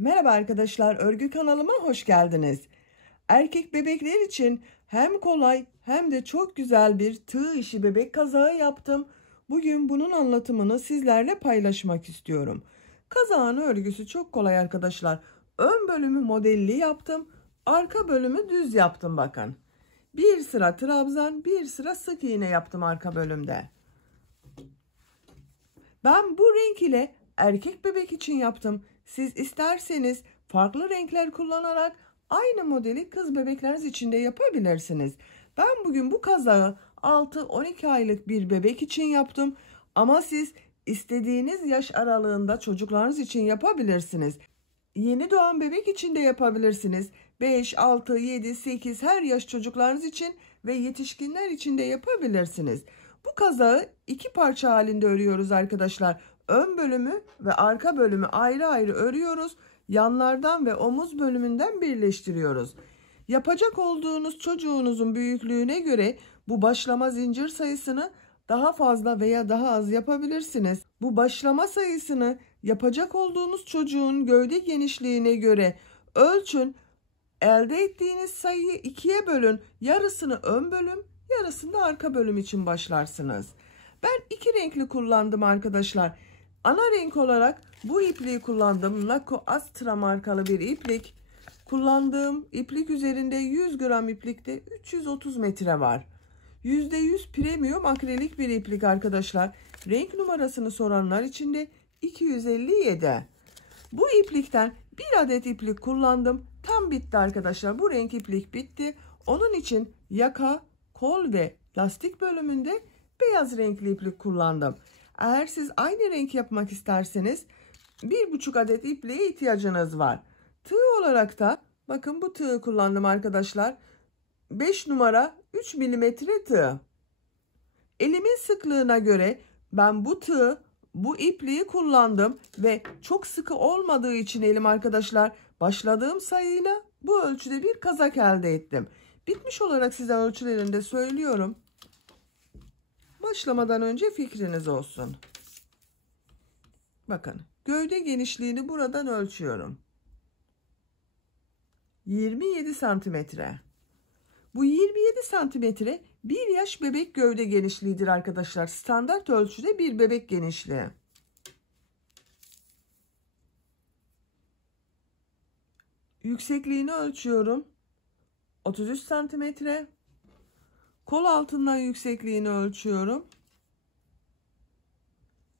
Merhaba arkadaşlar, örgü kanalıma hoş geldiniz. Erkek bebekler için hem kolay hem de çok güzel bir tığ işi bebek kazağı yaptım. Bugün bunun anlatımını sizlerle paylaşmak istiyorum. Kazağın örgüsü çok kolay arkadaşlar. Ön bölümü modelli yaptım. Arka bölümü düz yaptım bakın. Bir sıra trabzan, bir sıra sık iğne yaptım arka bölümde. Ben bu renk ile erkek bebek için yaptım. Siz isterseniz farklı renkler kullanarak aynı modeli kız bebekleriniz için de yapabilirsiniz. Ben bugün bu kazağı 6-12 aylık bir bebek için yaptım. Ama siz istediğiniz yaş aralığında çocuklarınız için yapabilirsiniz. Yeni doğan bebek için de yapabilirsiniz. 5, 6, 7, 8 her yaş çocuklarınız için ve yetişkinler için de yapabilirsiniz. Bu kazağı iki parça halinde örüyoruz arkadaşlar. Ön bölümü ve arka bölümü ayrı ayrı örüyoruz. Yanlardan ve omuz bölümünden birleştiriyoruz. Yapacak olduğunuz çocuğunuzun büyüklüğüne göre bu başlama zincir sayısını daha fazla veya daha az yapabilirsiniz. Bu başlama sayısını yapacak olduğunuz çocuğun gövde genişliğine göre ölçün. Elde ettiğiniz sayıyı ikiye bölün. Yarısını ön bölüm, yarısını da arka bölüm için başlarsınız. Ben iki renkli kullandım arkadaşlar. Ana renk olarak bu ipliği kullandım. Laco Astra markalı bir iplik. Kullandığım iplik üzerinde 100 gram iplikte 330 metre var. %100 premium akrilik bir iplik arkadaşlar. Renk numarasını soranlar için de 257. Bu iplikten bir adet iplik kullandım. Tam bitti arkadaşlar. Bu renk iplik bitti. Onun için yaka, kol ve lastik bölümünde beyaz renkli iplik kullandım. Eğer siz aynı renk yapmak isterseniz 1,5 adet ipliğe ihtiyacınız var. Tığ olarak da bakın bu tığı kullandım arkadaşlar. 5 numara 3 milimetre tığ. Elimin sıklığına göre ben bu tığı, bu ipliği kullandım ve çok sıkı olmadığı için elim arkadaşlar başladığım sayıyla bu ölçüde bir kazak elde ettim. Bitmiş olarak size ölçülerini de söylüyorum. Başlamadan önce fikriniz olsun. Bakın gövde genişliğini buradan ölçüyorum. 27 santimetre. Bu 27 santimetre bir yaş bebek gövde genişliğidir arkadaşlar. Standart ölçüde bir bebek genişliği. Yüksekliğini ölçüyorum. 33 santimetre. Kol altından yüksekliğini ölçüyorum.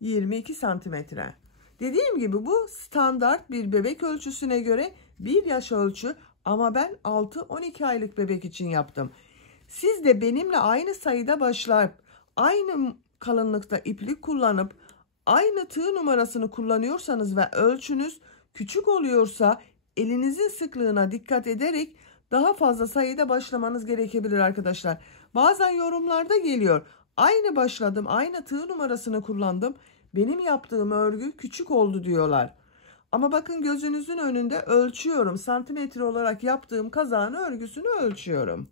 22 santimetre. Dediğim gibi bu standart bir bebek ölçüsüne göre bir yaş ölçü ama ben 6-12 aylık bebek için yaptım. Siz de benimle aynı sayıda başlayıp aynı kalınlıkta iplik kullanıp aynı tığ numarasını kullanıyorsanız ve ölçünüz küçük oluyorsa elinizin sıklığına dikkat ederek daha fazla sayıda başlamanız gerekebilir arkadaşlar. Bazen yorumlarda geliyor. Aynı başladım, aynı tığ numarasını kullandım. Benim yaptığım örgü küçük oldu diyorlar. Ama bakın gözünüzün önünde ölçüyorum. Santimetre olarak yaptığım kazağın örgüsünü ölçüyorum.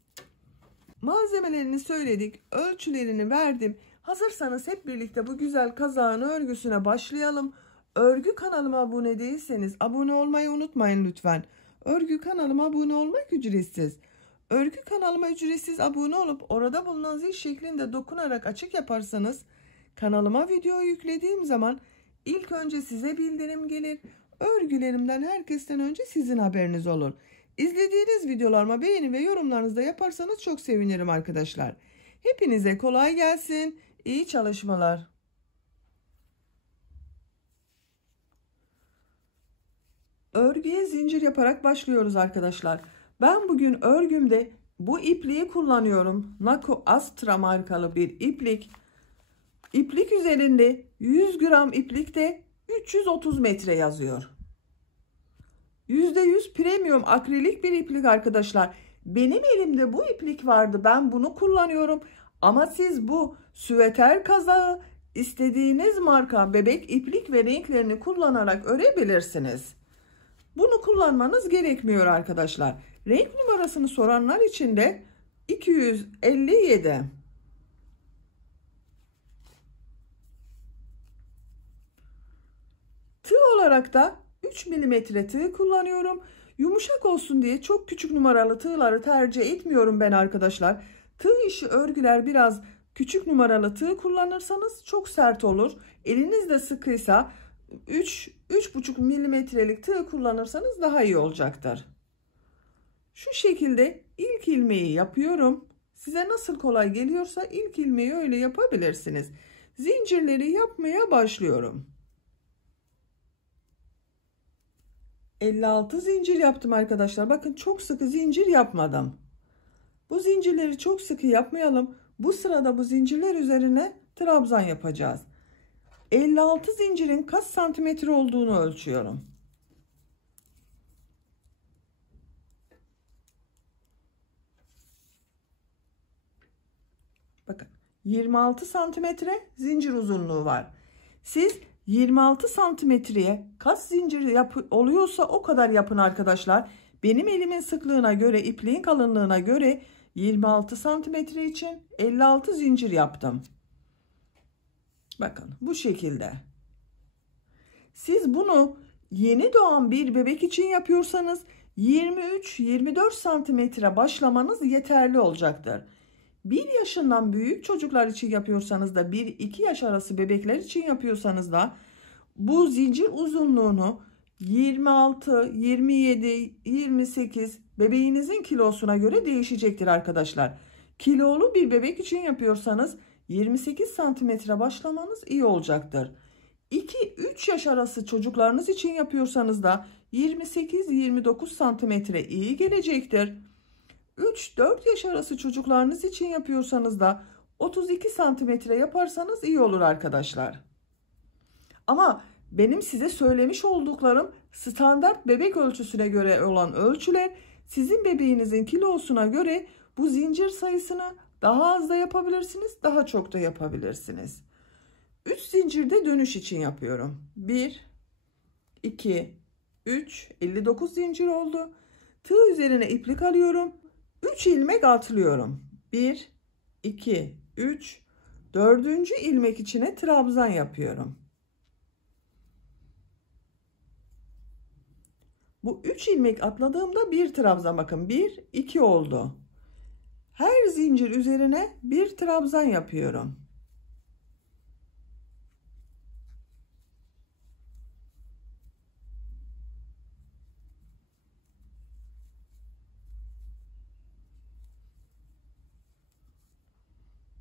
Malzemelerini söyledik, ölçülerini verdim. Hazırsanız hep birlikte bu güzel kazağın örgüsüne başlayalım. Örgü kanalıma abone değilseniz abone olmayı unutmayın lütfen. Örgü kanalıma abone olmak ücretsiz. Örgü kanalıma ücretsiz abone olup orada bulunan zil şeklinde dokunarak açık yaparsanız kanalıma video yüklediğim zaman ilk önce size bildirim gelir. Örgülerimden herkesten önce sizin haberiniz olur. İzlediğiniz videolarıma beğeni ve yorumlarınızı da yaparsanız çok sevinirim arkadaşlar. Hepinize kolay gelsin. İyi çalışmalar. Örgüye zincir yaparak başlıyoruz arkadaşlar. Ben bugün örgümde bu ipliği kullanıyorum. Laco Astra markalı bir iplik. İplik üzerinde 100 gram iplikte 330 metre yazıyor. %100 premium akrilik bir iplik arkadaşlar. Benim elimde bu iplik vardı. Ben bunu kullanıyorum. Ama siz bu süveter kazağı istediğiniz marka bebek iplik ve renklerini kullanarak örebilirsiniz. Bunu kullanmanız gerekmiyor arkadaşlar. Renk numarasını soranlar için de 257. Tığ olarak da 3 milimetre tığ kullanıyorum. Yumuşak olsun diye çok küçük numaralı tığları tercih etmiyorum ben arkadaşlar. Tığ işi örgüler biraz küçük numaralı tığ kullanırsanız çok sert olur. Eliniz de sıkıysa 3,5 milimetrelik tığ kullanırsanız daha iyi olacaktır. Şu şekilde ilk ilmeği yapıyorum. Size nasıl kolay geliyorsa ilk ilmeği öyle yapabilirsiniz. Zincirleri yapmaya başlıyorum. 56 zincir yaptım arkadaşlar. Bakın çok sıkı zincir yapmadım. Bu zincirleri çok sıkı yapmayalım. Bu sırada bu zincirler üzerine trabzan yapacağız. 56 zincirin kaç santimetre olduğunu ölçüyorum. Bakın 26 santimetre zincir uzunluğu var. Siz 26 santimetreye kaç zincir oluyorsa o kadar yapın arkadaşlar. Benim elimin sıklığına göre, ipliğin kalınlığına göre 26 santimetre için 56 zincir yaptım. Bakın bu şekilde. Siz bunu yeni doğan bir bebek için yapıyorsanız 23-24 santimetre başlamanız yeterli olacaktır. 1 yaşından büyük çocuklar için yapıyorsanız da 1-2 yaş arası bebekler için yapıyorsanız da bu zincir uzunluğunu 26, 27, 28 bebeğinizin kilosuna göre değişecektir arkadaşlar. Kilolu bir bebek için yapıyorsanız 28 santimetre başlamanız iyi olacaktır. 2-3 yaş arası çocuklarınız için yapıyorsanız da 28-29 santimetre iyi gelecektir. 3-4 yaş arası çocuklarınız için yapıyorsanız da 32 santimetre yaparsanız iyi olur arkadaşlar. Ama benim size söylemiş olduklarım standart bebek ölçüsüne göre olan ölçüler. Sizin bebeğinizin kilosuna göre bu zincir sayısını daha az da yapabilirsiniz, daha çok da yapabilirsiniz. 3 zincirde dönüş için yapıyorum. 1, 2, 3, 59 zincir oldu. Tığ üzerine iplik alıyorum. 3 ilmek atlıyorum. 1, 2, 3, 4. ilmek içine trabzan yapıyorum. Bu 3 ilmek atladığımda bir trabzan, bakın 1, 2 oldu. Her zincir üzerine bir trabzan yapıyorum.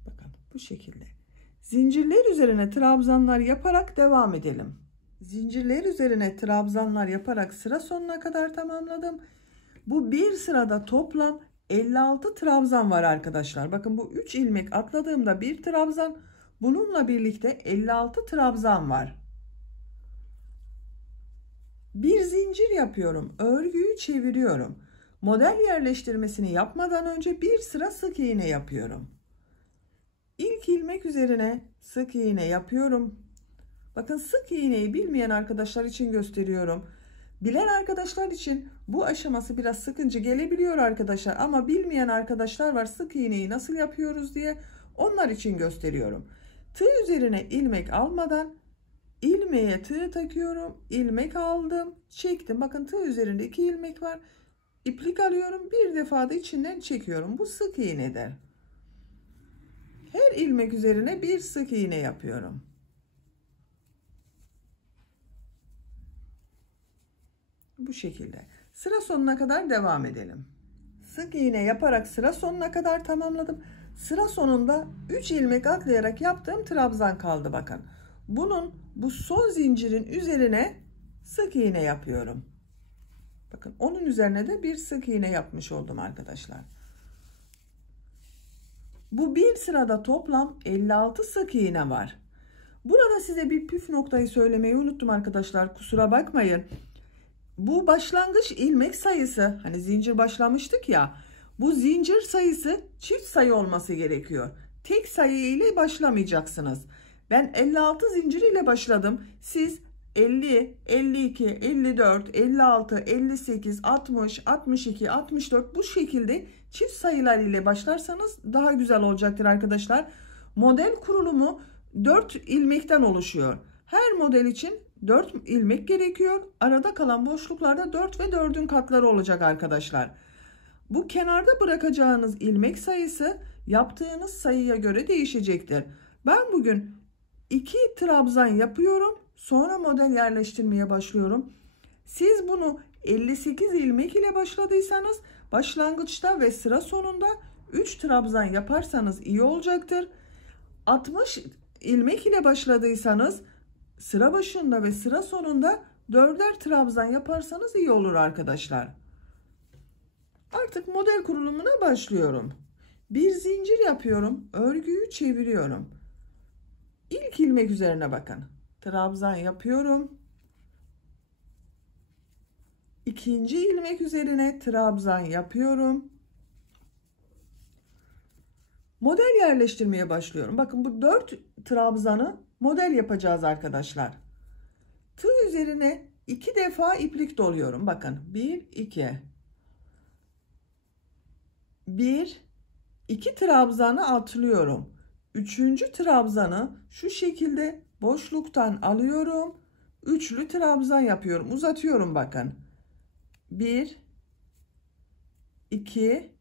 Bakın bu şekilde. Zincirler üzerine trabzanlar yaparak devam edelim. Zincirler üzerine trabzanlar yaparak sıra sonuna kadar tamamladım. Bu bir sırada toplam 56 trabzan var arkadaşlar. Bakın bu 3 ilmek atladığımda bir trabzan, bununla birlikte 56 trabzan var. Bir zincir yapıyorum. Örgüyü çeviriyorum. Model yerleştirmesini yapmadan önce bir sıra sık iğne yapıyorum. İlk ilmek üzerine sık iğne yapıyorum. Bakın sık iğneyi bilmeyen arkadaşlar için gösteriyorum. Bilen arkadaşlar için bu aşaması biraz sıkıcı gelebiliyor arkadaşlar. Ama bilmeyen arkadaşlar var, sık iğneyi nasıl yapıyoruz diye, onlar için gösteriyorum. Tığ üzerine ilmek almadan ilmeğe tığ takıyorum. İlmek aldım, çektim. Bakın tığ üzerinde 2 ilmek var. İplik alıyorum, bir defa da içinden çekiyorum. Bu sık iğnedir. Her ilmek üzerine bir sık iğne yapıyorum. Bu şekilde. Sıra sonuna kadar devam edelim. Sık iğne yaparak sıra sonuna kadar tamamladım. Sıra sonunda 3 ilmek atlayarak yaptığım trabzan kaldı bakın. Bu son zincirin üzerine sık iğne yapıyorum. Bakın onun üzerine de bir sık iğne yapmış oldum arkadaşlar. Bu bir sırada toplam 56 sık iğne var. Burada size bir püf noktayı söylemeyi unuttum arkadaşlar. Kusura bakmayın. Bu başlangıç ilmek sayısı, hani zincir başlamıştık ya, bu zincir sayısı çift sayı olması gerekiyor. Tek sayı ile başlamayacaksınız. Ben 56 zincir ile başladım. Siz 50, 52, 54, 56, 58, 60, 62, 64 bu şekilde çift sayılar ile başlarsanız daha güzel olacaktır arkadaşlar. Model kurulumu 4 ilmekten oluşuyor. Her model için 4 ilmek gerekiyor. Arada kalan boşluklarda 4 ve 4'ün katları olacak arkadaşlar. Bu kenarda bırakacağınız ilmek sayısı yaptığınız sayıya göre değişecektir. Ben bugün 2 trabzan yapıyorum. Sonra model yerleştirmeye başlıyorum. Siz bunu 58 ilmek ile başladıysanız başlangıçta ve sıra sonunda 3 trabzan yaparsanız iyi olacaktır. 60 ilmek ile başladıysanız sıra başında ve sıra sonunda 4'er trabzan yaparsanız iyi olur arkadaşlar. Artık model kurulumuna başlıyorum. Bir zincir yapıyorum. Örgüyü çeviriyorum. İlk ilmek üzerine bakın. Trabzan yapıyorum. İkinci ilmek üzerine trabzan yapıyorum. Model yerleştirmeye başlıyorum. Bakın bu 4 trabzanı model yapacağız arkadaşlar. Tığ üzerine 2 defa iplik doluyorum. Bakın 1 2 1 2 trabzanı atlıyorum. Üçüncü trabzanı şu şekilde boşluktan alıyorum. Üçlü trabzan yapıyorum. Uzatıyorum bakın. 1 2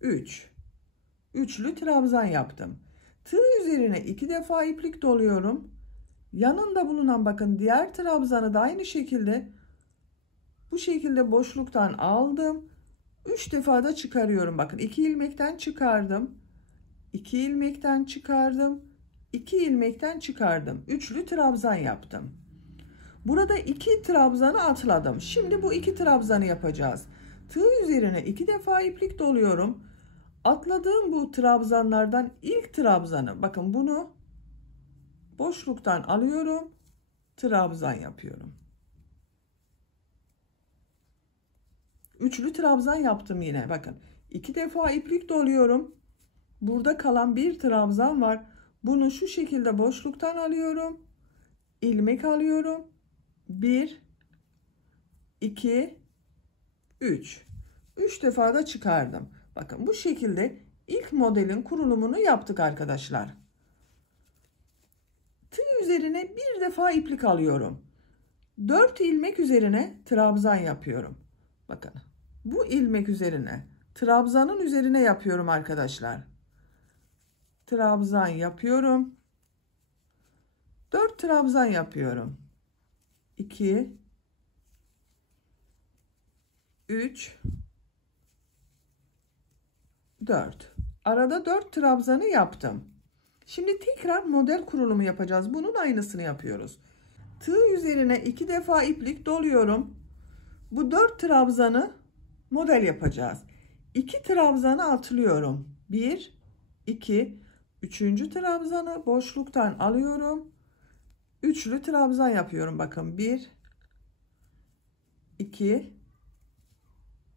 3 üçlü trabzan yaptım. Tığ üzerine 2 defa iplik doluyorum. Yanında bulunan bakın diğer trabzanı da aynı şekilde bu şekilde boşluktan aldım. 3 defa da çıkarıyorum. Bakın 2 ilmekten çıkardım. 2 ilmekten çıkardım. 2 ilmekten çıkardım. Üçlü trabzan yaptım. Burada 2 trabzanı atladım. Şimdi bu 2 trabzanı yapacağız. Tığ üzerine 2 defa iplik doluyorum. Atladığım bu trabzanlardan ilk trabzanı, bakın bunu boşluktan alıyorum. Trabzan yapıyorum. Üçlü trabzan yaptım yine. Bakın 2 defa iplik doluyorum. Burada kalan bir trabzan var. Bunu şu şekilde boşluktan alıyorum. İlmek alıyorum. 1 2 3 3 defa da çıkardım. Bakın bu şekilde ilk modelin kurulumunu yaptık arkadaşlar. Tığ üzerine bir defa iplik alıyorum. 4 ilmek üzerine trabzan yapıyorum. Bakın bu ilmek üzerine trabzanın üzerine yapıyorum arkadaşlar. Trabzan yapıyorum. 4 trabzan yapıyorum. 2 3 4. Arada 4 trabzanı yaptım. Şimdi tekrar model kurulumu yapacağız. Bunun aynısını yapıyoruz. Tığ üzerine 2 defa iplik doluyorum. Bu 4 trabzanı model yapacağız. 2 trabzanı atlıyorum. 1 2 üçüncü trabzanı boşluktan alıyorum. Üçlü trabzan yapıyorum. Bakın 1 2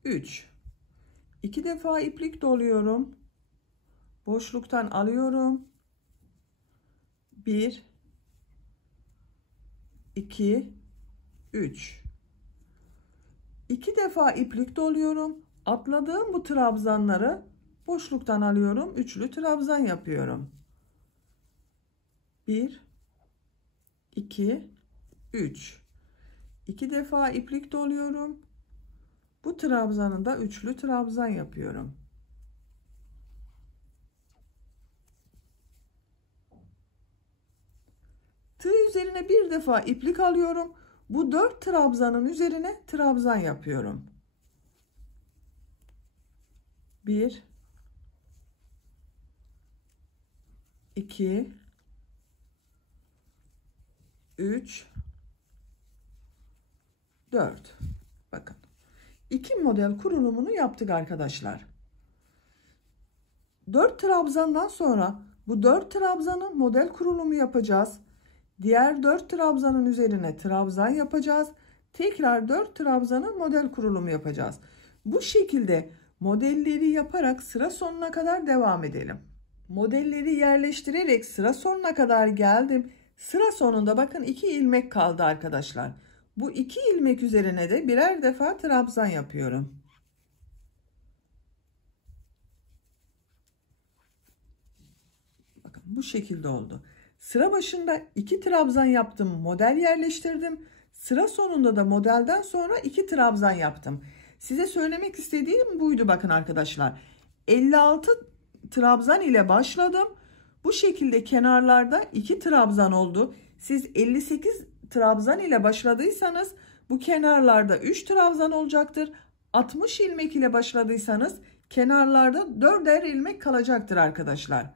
3 2 defa iplik doluyorum. Boşluktan alıyorum. 1 2 3 2 defa iplik doluyorum. Atladığım bu trabzanları boşluktan alıyorum. Üçlü trabzan yapıyorum. 1 2 3 2 defa iplik doluyorum. Bu trabzanı da üçlü trabzan yapıyorum. Tığ üzerine bir defa iplik alıyorum. Bu 4 trabzanın üzerine trabzan yapıyorum. 1 2 3 4. Bakın. 2 model kurulumunu yaptık arkadaşlar. 4 trabzandan sonra bu 4 trabzanı model kurulumu yapacağız. Diğer 4 trabzanın üzerine trabzan yapacağız. Tekrar 4 trabzanı model kurulumu yapacağız. Bu şekilde modelleri yaparak sıra sonuna kadar devam edelim. Modelleri yerleştirerek sıra sonuna kadar geldim. Sıra sonunda bakın 2 ilmek kaldı arkadaşlar. Bu 2 ilmek üzerine de birer defa trabzan yapıyorum. Bakın bu şekilde oldu. Sıra başında 2 trabzan yaptım, model yerleştirdim. Sıra sonunda da modelden sonra 2 trabzan yaptım. Size söylemek istediğim buydu bakın arkadaşlar. 56 trabzan ile başladım. Bu şekilde kenarlarda 2 trabzan oldu. Siz 58 trabzan ile başladıysanız bu kenarlarda 3 trabzan olacaktır. 60 ilmek ile başladıysanız kenarlarda 4'er ilmek kalacaktır arkadaşlar.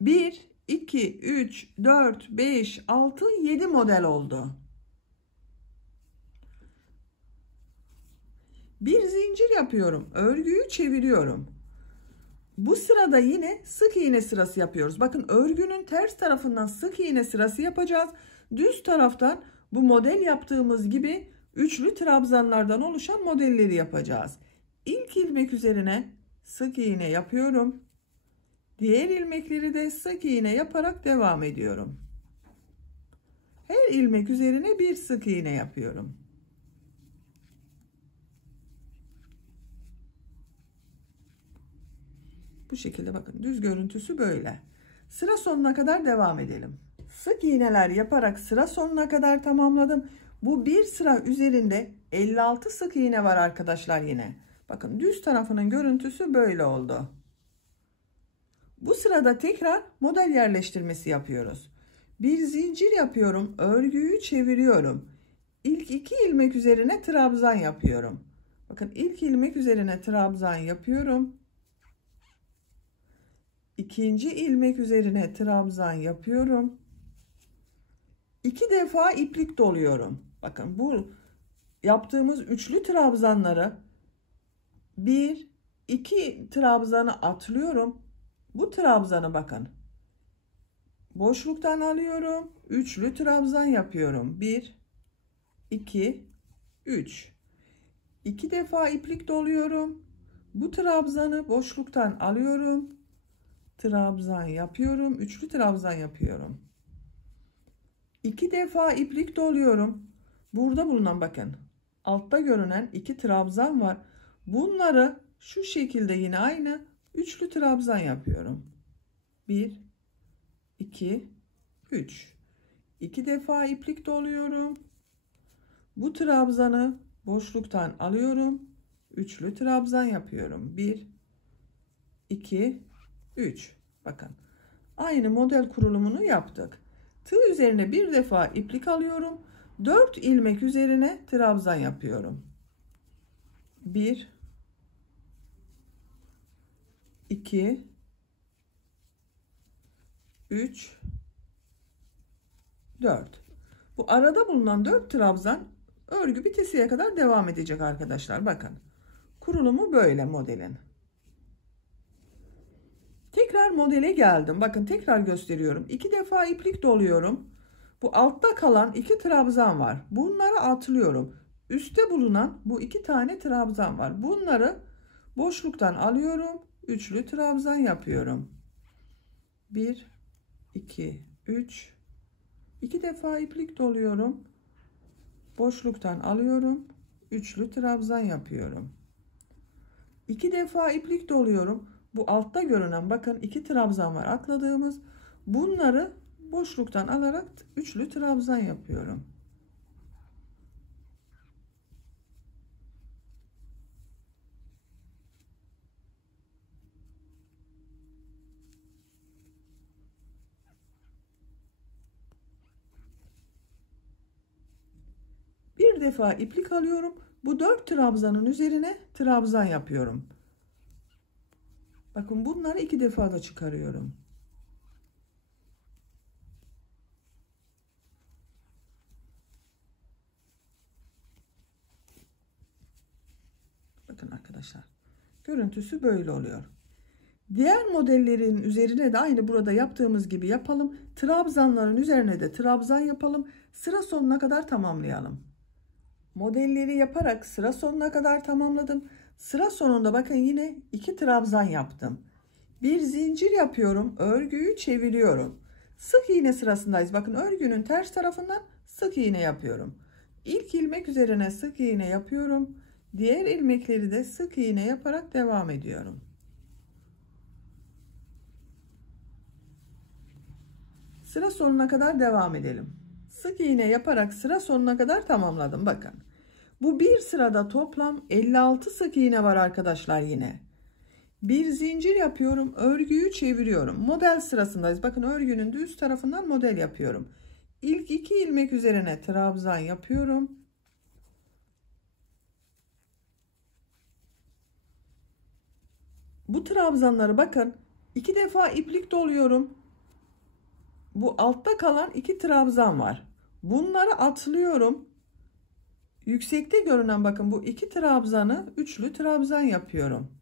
1, 2, 3, 4, 5, 6, 7 model oldu. Bir zincir yapıyorum. Örgüyü çeviriyorum. Bu sırada yine sık iğne sırası yapıyoruz. Bakın örgünün ters tarafından sık iğne sırası yapacağız. Düz taraftan bu model yaptığımız gibi üçlü trabzanlardan oluşan modelleri yapacağız. İlk ilmek üzerine sık iğne yapıyorum. Diğer ilmekleri de sık iğne yaparak devam ediyorum. Her ilmek üzerine bir sık iğne yapıyorum. Bu şekilde bakın düz görüntüsü böyle. Sıra sonuna kadar devam edelim. Sık iğneler yaparak sıra sonuna kadar tamamladım. Bu bir sıra üzerinde 56 sık iğne var arkadaşlar yine. Bakın düz tarafının görüntüsü böyle oldu. Bu sırada tekrar model yerleştirmesi yapıyoruz. Bir zincir yapıyorum, örgüyü çeviriyorum. İlk 2 ilmek üzerine trabzan yapıyorum. Bakın ilk ilmek üzerine trabzan yapıyorum. İkinci ilmek üzerine trabzan yapıyorum. 2 defa iplik doluyorum. Bakın bu yaptığımız üçlü trabzanları 1, 2 trabzanı atlıyorum. Bu trabzanı bakın. Boşluktan alıyorum. Üçlü trabzan yapıyorum. 1, 2, 3. 2 defa iplik doluyorum. Bu trabzanı boşluktan alıyorum. Trabzan yapıyorum. Üçlü trabzan yapıyorum. 2 defa iplik doluyorum. Burada bulunan bakın. Altta görünen 2 trabzan var. Bunları şu şekilde yine aynı üçlü trabzan yapıyorum. 1, 2, 3. 2 defa iplik doluyorum. Bu trabzanı boşluktan alıyorum. Üçlü trabzan yapıyorum. 1, 2, 3. Bakın. Aynı model kurulumunu yaptık. Tığ üzerine bir defa iplik alıyorum. 4 ilmek üzerine trabzan yapıyorum. 1, 2, 3, 4. Bu arada bulunan 4 trabzan örgü bitesiye kadar devam edecek arkadaşlar. Bakın. Kurulumu böyle modelin. Tekrar modele geldim. Bakın tekrar gösteriyorum. 2 defa iplik doluyorum. Bu altta kalan 2 trabzan var. Bunları atlıyorum. Üstte bulunan bu 2 tane trabzan var. Bunları boşluktan alıyorum. Üçlü trabzan yapıyorum. 1, 2, 3. 2 defa iplik doluyorum. Boşluktan alıyorum. Üçlü trabzan yapıyorum. 2 defa iplik doluyorum. Bu altta görünen bakın 2 trabzan var atladığımız. Bunları boşluktan alarak üçlü trabzan yapıyorum. Bir defa iplik alıyorum. Bu 4 trabzanın üzerine trabzan yapıyorum. Bakın bunları 2 defa da çıkarıyorum. Bakın arkadaşlar. Görüntüsü böyle oluyor. Diğer modellerin üzerine de aynı burada yaptığımız gibi yapalım. Trabzanların üzerine de trabzan yapalım. Sıra sonuna kadar tamamlayalım. Modelleri yaparak sıra sonuna kadar tamamladım. Sıra sonunda bakın yine 2 trabzan yaptım. Bir zincir yapıyorum. Örgüyü çeviriyorum. Sık iğne sırasındayız. Bakın örgünün ters tarafından sık iğne yapıyorum. İlk ilmek üzerine sık iğne yapıyorum. Diğer ilmekleri de sık iğne yaparak devam ediyorum. Sıra sonuna kadar devam edelim. Sık iğne yaparak sıra sonuna kadar tamamladım. Bakın. Bu bir sırada toplam 56 sık iğne var arkadaşlar yine. Bir zincir yapıyorum. Örgüyü çeviriyorum. Model sırasındayız. Bakın örgünün düz tarafından model yapıyorum. İlk 2 ilmek üzerine trabzan yapıyorum. Bu trabzanları bakın 2 defa iplik doluyorum. Bu altta kalan 2 trabzan var. Bunları atlıyorum. Yüksekte görünen bakın bu 2 trabzanı üçlü trabzan yapıyorum.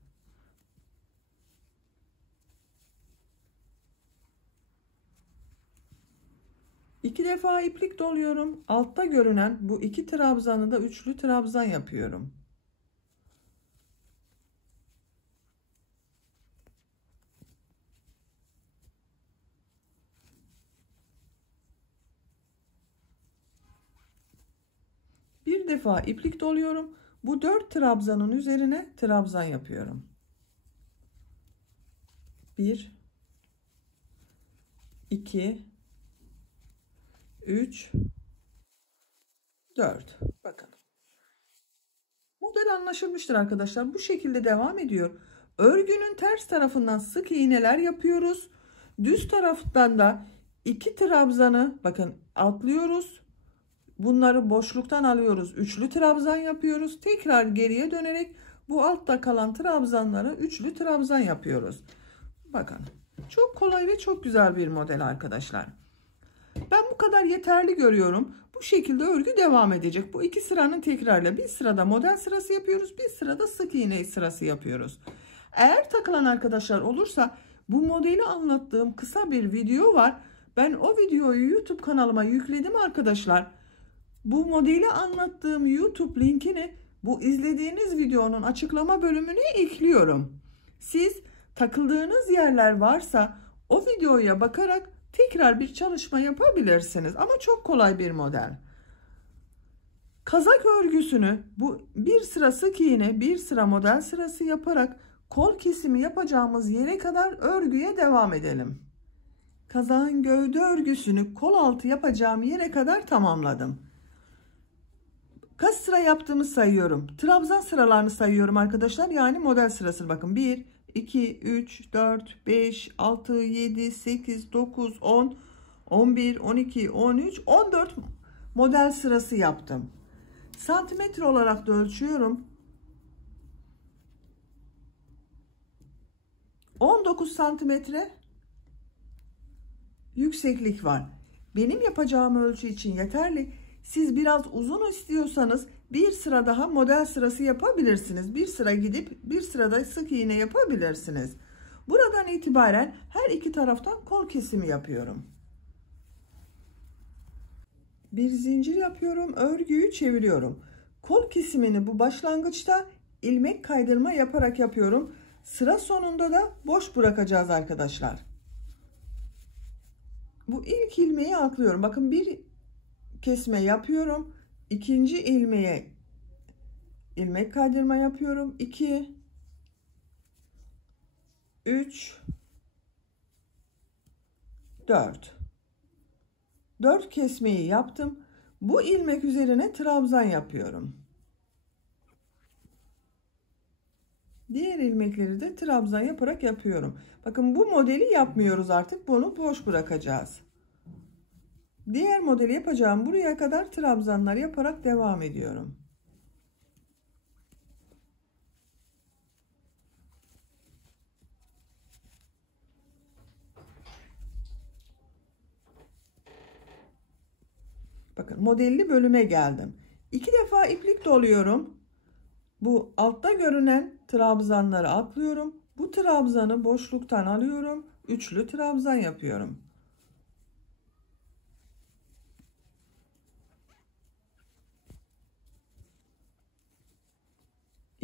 İki defa iplik doluyorum. Altta görünen bu 2 trabzanı da üçlü trabzan yapıyorum. Bir defa iplik doluyorum. Bu 4 trabzanın üzerine trabzan yapıyorum. 1 2 3 4. Bakın. Model anlaşılmıştır arkadaşlar. Bu şekilde devam ediyor. Örgünün ters tarafından sık iğneler yapıyoruz. Düz taraftan da 2 trabzanı bakın atlıyoruz. Bunları boşluktan alıyoruz. Üçlü trabzan yapıyoruz. Tekrar geriye dönerek bu altta kalan trabzanları üçlü trabzan yapıyoruz. Bakın. Çok kolay ve çok güzel bir model arkadaşlar. Ben bu kadar yeterli görüyorum. Bu şekilde örgü devam edecek. Bu iki sıranın tekrarla bir sırada model sırası yapıyoruz. Bir sırada sık iğne sırası yapıyoruz. Eğer takılan arkadaşlar olursa bu modeli anlattığım kısa bir video var. Ben o videoyu YouTube kanalıma yükledim arkadaşlar. Bu modeli anlattığım YouTube linkini bu izlediğiniz videonun açıklama bölümüne ekliyorum. Siz takıldığınız yerler varsa o videoya bakarak tekrar bir çalışma yapabilirsiniz. Ama çok kolay bir model. Kazak örgüsünü bu bir sıra sık iğne, bir sıra model sırası yaparak kol kesimi yapacağımız yere kadar örgüye devam edelim. Kazağın gövde örgüsünü kol altı yapacağım yere kadar tamamladım. Kaç sıra yaptığımı sayıyorum. Trabzan sıralarını sayıyorum arkadaşlar. Yani model sırasını bakın. 1, 2, 3, 4, 5, 6, 7, 8, 9, 10, 11, 12, 13, 14 model sırası yaptım. Santimetre olarak da ölçüyorum. 19 santimetre yükseklik var. Benim yapacağım ölçü için yeterli. Siz biraz uzun istiyorsanız bir sıra daha model sırası yapabilirsiniz. Bir sıra gidip bir sırada sık iğne yapabilirsiniz. Buradan itibaren her iki taraftan kol kesimi yapıyorum. Bir zincir yapıyorum. Örgüyü çeviriyorum. Kol kesimini bu başlangıçta ilmek kaydırma yaparak yapıyorum. Sıra sonunda da boş bırakacağız arkadaşlar. Bu ilk ilmeği atlıyorum. Bakın bir kesme yapıyorum. İkinci ilmeğe ilmek kaydırma yapıyorum. 2 3 4 4 kesmeyi yaptım. Bu ilmek üzerine trabzan yapıyorum. Diğer ilmekleri de trabzan yaparak yapıyorum. Bakın bu modeli yapmıyoruz artık. Bunu boş bırakacağız. Diğer modeli yapacağım buraya kadar trabzanlar yaparak devam ediyorum. Bakın modelli bölüme geldim. 2 defa iplik doluyorum. Bu altta görünen trabzanları atlıyorum. Bu trabzanı boşluktan alıyorum. Üçlü trabzan yapıyorum.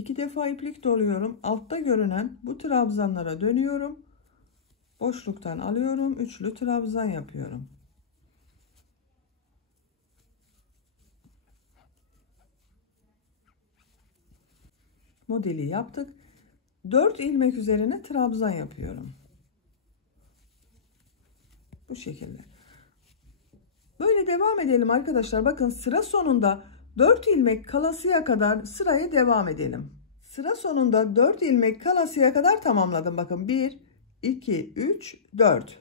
İki defa iplik doluyorum. Altta görünen bu trabzanlara dönüyorum. Boşluktan alıyorum. Üçlü trabzan yapıyorum. Modeli yaptık. 4 ilmek üzerine trabzan yapıyorum. Bu şekilde. Böyle devam edelim arkadaşlar. Bakın sıra sonunda 4 ilmek kalasıya kadar sıraya devam edelim. Sıra sonunda 4 ilmek kalasıya kadar tamamladım. Bakın 1, 2, 3, 4.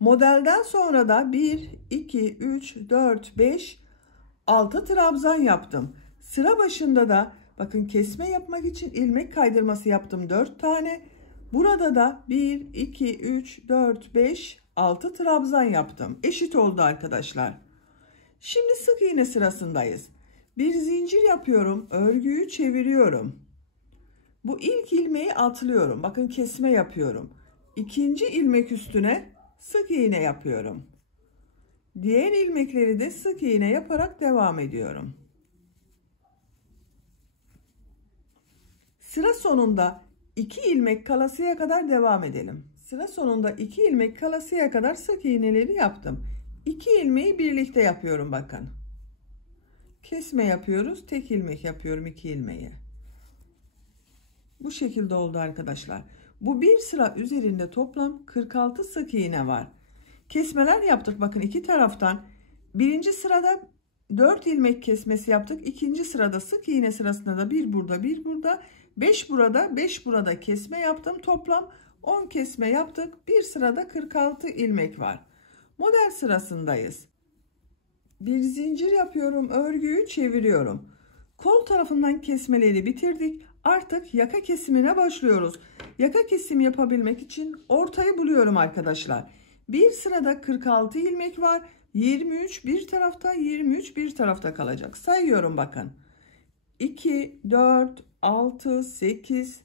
Modelden sonra da 1, 2, 3, 4, 5, 6 trabzan yaptım. Sıra başında da bakın kesme yapmak için ilmek kaydırması yaptım 4 tane. Burada da 1, 2, 3, 4, 5, 6 trabzan yaptım. Eşit oldu arkadaşlar. Şimdi sık iğne sırasındayız. Bir zincir yapıyorum. Örgüyü çeviriyorum. Bu ilk ilmeği atlıyorum. Bakın kesme yapıyorum. İkinci ilmek üstüne sık iğne yapıyorum. Diğer ilmekleri de sık iğne yaparak devam ediyorum. Sıra sonunda 2 ilmek kalasıya kadar devam edelim. Sıra sonunda 2 ilmek kalasıya kadar sık iğneleri yaptım. 2 ilmeği birlikte yapıyorum bakın. Kesme yapıyoruz. Tek ilmek yapıyorum 2 ilmeği. Bu şekilde oldu arkadaşlar. Bu bir sıra üzerinde toplam 46 sık iğne var. Kesmeler yaptık bakın iki taraftan. Birinci sırada 4 ilmek kesmesi yaptık. İkinci sırada sık iğne sırasında da bir burada bir burada 5 burada 5 burada kesme yaptım. Toplam 10 kesme yaptık. Bir sırada 46 ilmek var. Model sırasındayız. Bir zincir yapıyorum. Örgüyü çeviriyorum. Kol tarafından kesmeleri bitirdik. Artık yaka kesimine başlıyoruz. Yaka kesimi yapabilmek için ortayı buluyorum arkadaşlar. Bir sırada 46 ilmek var. 23 bir tarafta, 23 bir tarafta kalacak. Sayıyorum bakın. 2, 4, 6, 8,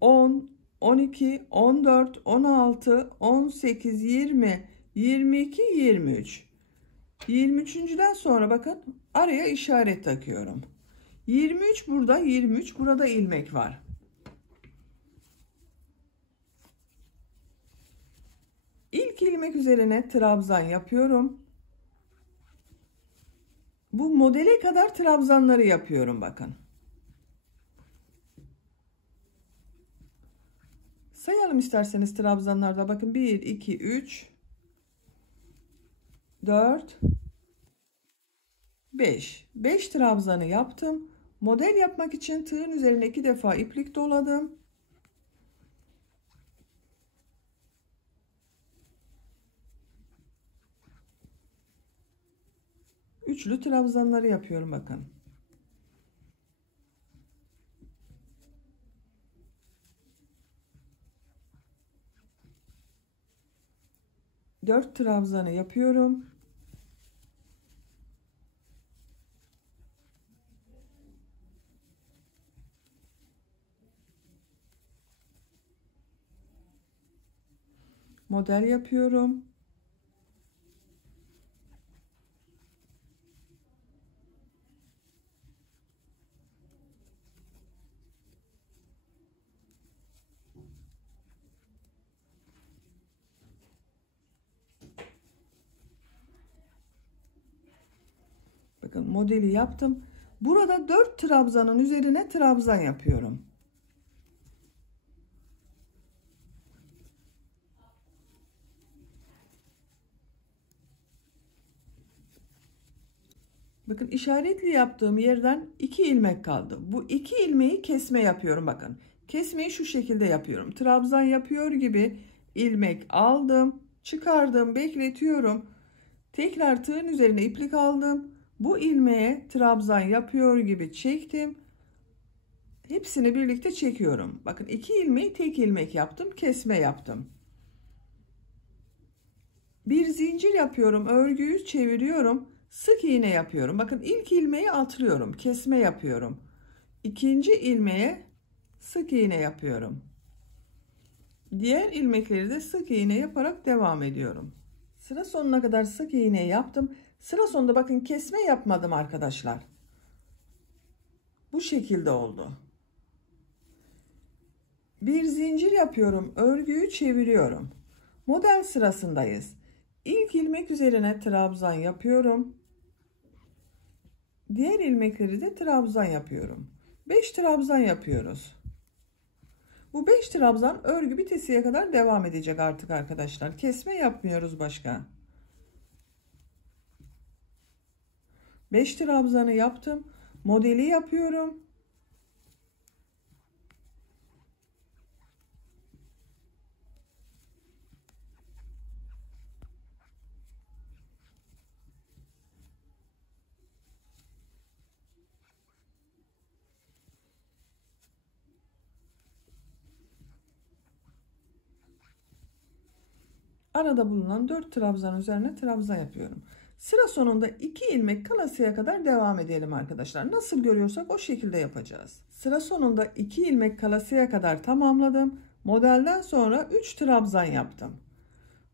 10, 12, 14, 16, 18, 20, 22, 23. 23.'den sonra bakın araya işaret takıyorum. 23 burada, 23 burada ilmek var. İlk ilmek üzerine trabzan yapıyorum. Bu modele kadar trabzanları yapıyorum bakın. Sayalım isterseniz trabzanlarda bakın 1, 2, 3, 4, 5. 5 trabzanı yaptım. Model yapmak için tığın üzerine 2 defa iplik doladım. Üçlü trabzanları yapıyorum bakın. Dört trabzanı yapıyorum. Model yapıyorum. Bakın modeli yaptım. Burada 4 trabzanın üzerine trabzan yapıyorum. Bakın işaretli yaptığım yerden 2 ilmek kaldı. Bu 2 ilmeği kesme yapıyorum bakın. Kesmeyi şu şekilde yapıyorum. Trabzan yapıyor gibi ilmek aldım, çıkardım, bekletiyorum. Tekrar tığın üzerine iplik aldım. Bu ilmeğe trabzan yapıyor gibi çektim. Hepsini birlikte çekiyorum. Bakın 2 ilmeği tek ilmek yaptım, kesme yaptım. Bir zincir yapıyorum, örgüyü çeviriyorum. Sık iğne yapıyorum. Bakın ilk ilmeği atlıyorum. Kesme yapıyorum. İkinci ilmeğe sık iğne yapıyorum. Diğer ilmekleri de sık iğne yaparak devam ediyorum. Sıra sonuna kadar sık iğne yaptım. Sıra sonunda bakın kesme yapmadım arkadaşlar. Bu şekilde oldu. Bir zincir yapıyorum. Örgüyü çeviriyorum. Model sırasındayız. İlk ilmek üzerine trabzan yapıyorum. Diğer ilmekleri de trabzan yapıyorum. 5 trabzan yapıyoruz. Bu 5 trabzan örgü bitesiye kadar devam edecek artık arkadaşlar. Kesme yapmıyoruz başka. 5 trabzanı yaptım. Modeli yapıyorum. Arada bulunan 4 trabzan üzerine trabzan yapıyorum. Sıra sonunda 2 ilmek kalasıya kadar devam edelim arkadaşlar. Nasıl görüyorsak o şekilde yapacağız. Sıra sonunda 2 ilmek kalasıya kadar tamamladım. Modelden sonra 3 trabzan yaptım.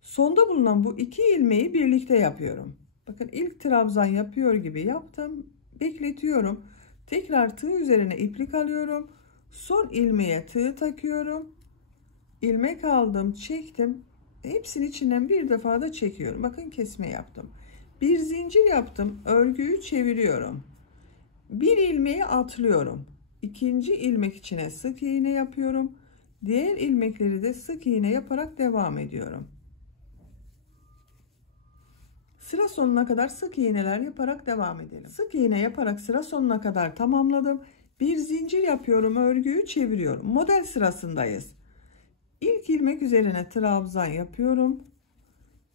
Sonda bulunan bu 2 ilmeği birlikte yapıyorum. Bakın ilk trabzan yapıyor gibi yaptım. Bekletiyorum. Tekrar tığ üzerine iplik alıyorum. Son ilmeğe tığ takıyorum. İlmek aldım, çektim. Hepsinin içinden bir defa da çekiyorum. Bakın kesme yaptım. Bir zincir yaptım. Örgüyü çeviriyorum. Bir ilmeği atlıyorum. İkinci ilmek içine sık iğne yapıyorum. Diğer ilmekleri de sık iğne yaparak devam ediyorum. Sıra sonuna kadar sık iğneler yaparak devam edelim. Sık iğne yaparak sıra sonuna kadar tamamladım. Bir zincir yapıyorum. Örgüyü çeviriyorum. Model sırasındayız. İlk ilmek üzerine trabzan yapıyorum.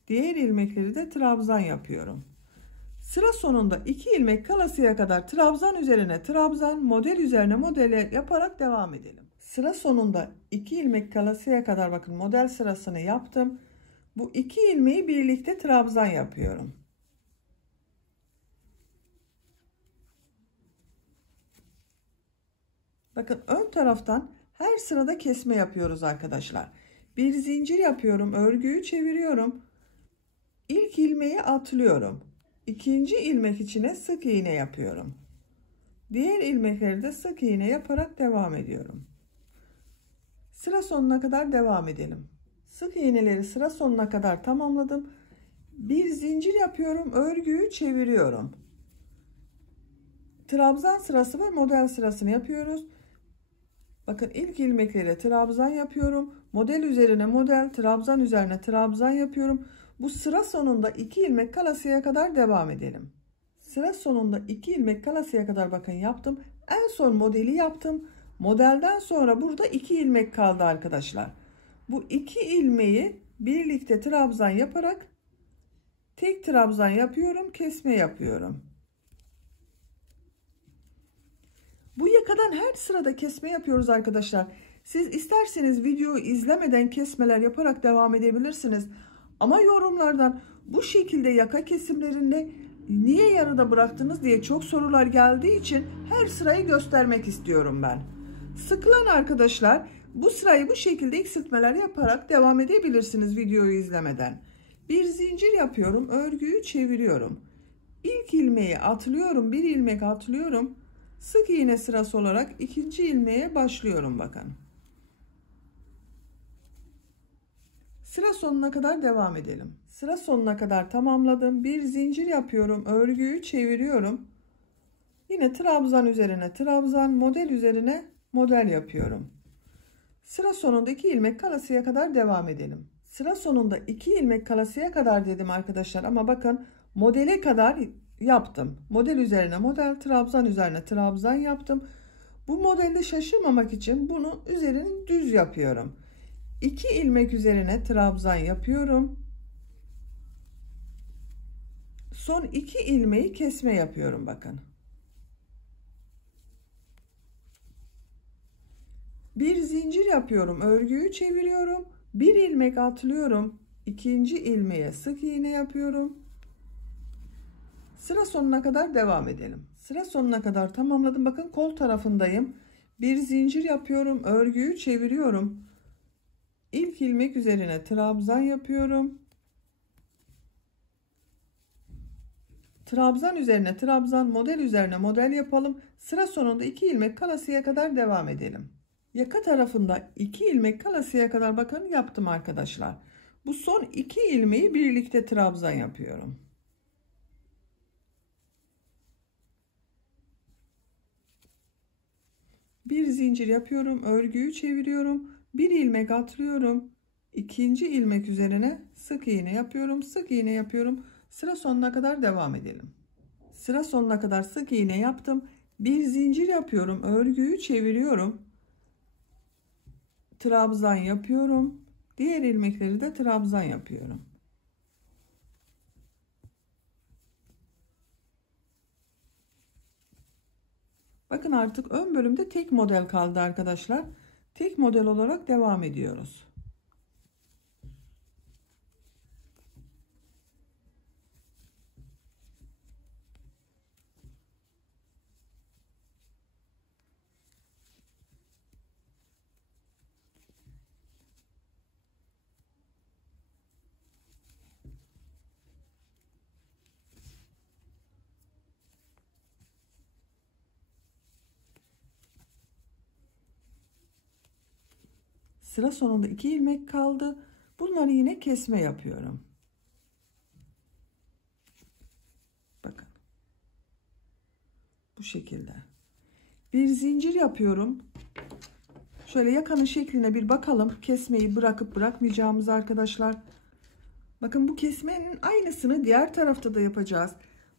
Diğer ilmekleri de trabzan yapıyorum. Sıra sonunda 2 ilmek kalasıya kadar trabzan üzerine trabzan, model üzerine model yaparak devam edelim. Sıra sonunda 2 ilmek kalasıya kadar bakın model sırasını yaptım. Bu 2 ilmeği birlikte trabzan yapıyorum. Bakın ön taraftan her sırada kesme yapıyoruz arkadaşlar. Bir zincir yapıyorum, örgüyü çeviriyorum. İlk ilmeği atlıyorum. İkinci ilmek içine sık iğne yapıyorum. Diğer ilmekleri de sık iğne yaparak devam ediyorum. Sıra sonuna kadar devam edelim. Sık iğneleri sıra sonuna kadar tamamladım. Bir zincir yapıyorum, örgüyü çeviriyorum. Trabzan sırası ve model sırasını yapıyoruz. Bakın ilk ilmekleri trabzan yapıyorum. Model üzerine model, trabzan üzerine trabzan yapıyorum. Bu sıra sonunda 2 ilmek kalasıya kadar devam edelim. Sıra sonunda 2 ilmek kalasıya kadar bakın yaptım. En son modeli yaptım. Modelden sonra burada 2 ilmek kaldı arkadaşlar. Bu 2 ilmeği birlikte trabzan yaparak tek trabzan yapıyorum, kesme yapıyorum. Bu yakadan her sırada kesme yapıyoruz arkadaşlar. Siz isterseniz videoyu izlemeden kesmeler yaparak devam edebilirsiniz. Ama yorumlardan bu şekilde yaka kesimlerinde niye yarıda bıraktınız diye çok sorular geldiği için her sırayı göstermek istiyorum ben. Sıkılan arkadaşlar bu sırayı bu şekilde eksiltmeler yaparak devam edebilirsiniz videoyu izlemeden. Bir zincir yapıyorum, örgüyü çeviriyorum. İlk ilmeği atlıyorum, bir ilmek atlıyorum. Sık iğne sırası olarak ikinci ilmeğe başlıyorum bakın. Sıra sonuna kadar devam edelim. Sıra sonuna kadar tamamladım. Bir zincir yapıyorum, örgüyü çeviriyorum. Yine trabzan üzerine trabzan, model üzerine model yapıyorum. Sıra sonunda 2 ilmek kalasıya kadar devam edelim. Sıra sonunda 2 ilmek kalasıya kadar dedim arkadaşlar ama bakın modele kadar yaptım. Model üzerine model, trabzan üzerine trabzan yaptım. Bu modelde şaşırmamak için bunu üzerini düz yapıyorum. 2 ilmek üzerine trabzan yapıyorum. Son 2 ilmeği kesme yapıyorum bakın. Bir zincir yapıyorum, örgüyü çeviriyorum. Bir ilmek atlıyorum. İkinci ilmeğe sık iğne yapıyorum. Sıra sonuna kadar devam edelim. Sıra sonuna kadar tamamladım. Bakın kol tarafındayım. Bir zincir yapıyorum, örgüyü çeviriyorum. İlk ilmek üzerine trabzan yapıyorum. Trabzan üzerine trabzan, model üzerine model yapalım. Sıra sonunda 2 ilmek kalasıya kadar devam edelim. Yaka tarafında 2 ilmek kalasıya kadar bakın yaptım arkadaşlar. Bu son 2 ilmeği birlikte trabzan yapıyorum. Bir zincir yapıyorum, örgüyü çeviriyorum. Bir ilmek atlıyorum. İkinci ilmek üzerine sık iğne yapıyorum, sık iğne yapıyorum. Sıra sonuna kadar devam edelim. Sıra sonuna kadar sık iğne yaptım. Bir zincir yapıyorum. Örgüyü çeviriyorum. Trabzan yapıyorum. Diğer ilmekleri de trabzan yapıyorum. Bakın artık ön bölümde tek model kaldı arkadaşlar. Tek model olarak devam ediyoruz. Sıra sonunda 2 ilmek kaldı. Bunları yine kesme yapıyorum. Bakın. Bu şekilde. Bir zincir yapıyorum. Şöyle yakanın şekline bir bakalım. Kesmeyi bırakıp bırakmayacağımız arkadaşlar. Bakın bu kesmenin aynısını diğer tarafta da yapacağız.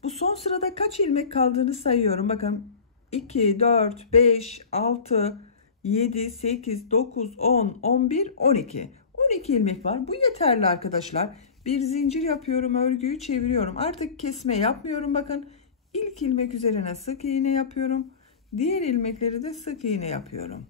Bu son sırada kaç ilmek kaldığını sayıyorum. Bakın 2, 4, 5, 6, 7, 8, 9, 10, 11, 12. 12 ilmek var. Bu yeterli arkadaşlar. Bir zincir yapıyorum. Örgüyü çeviriyorum. Artık kesme yapmıyorum. Bakın ilk ilmek üzerine sık iğne yapıyorum. Diğer ilmekleri de sık iğne yapıyorum.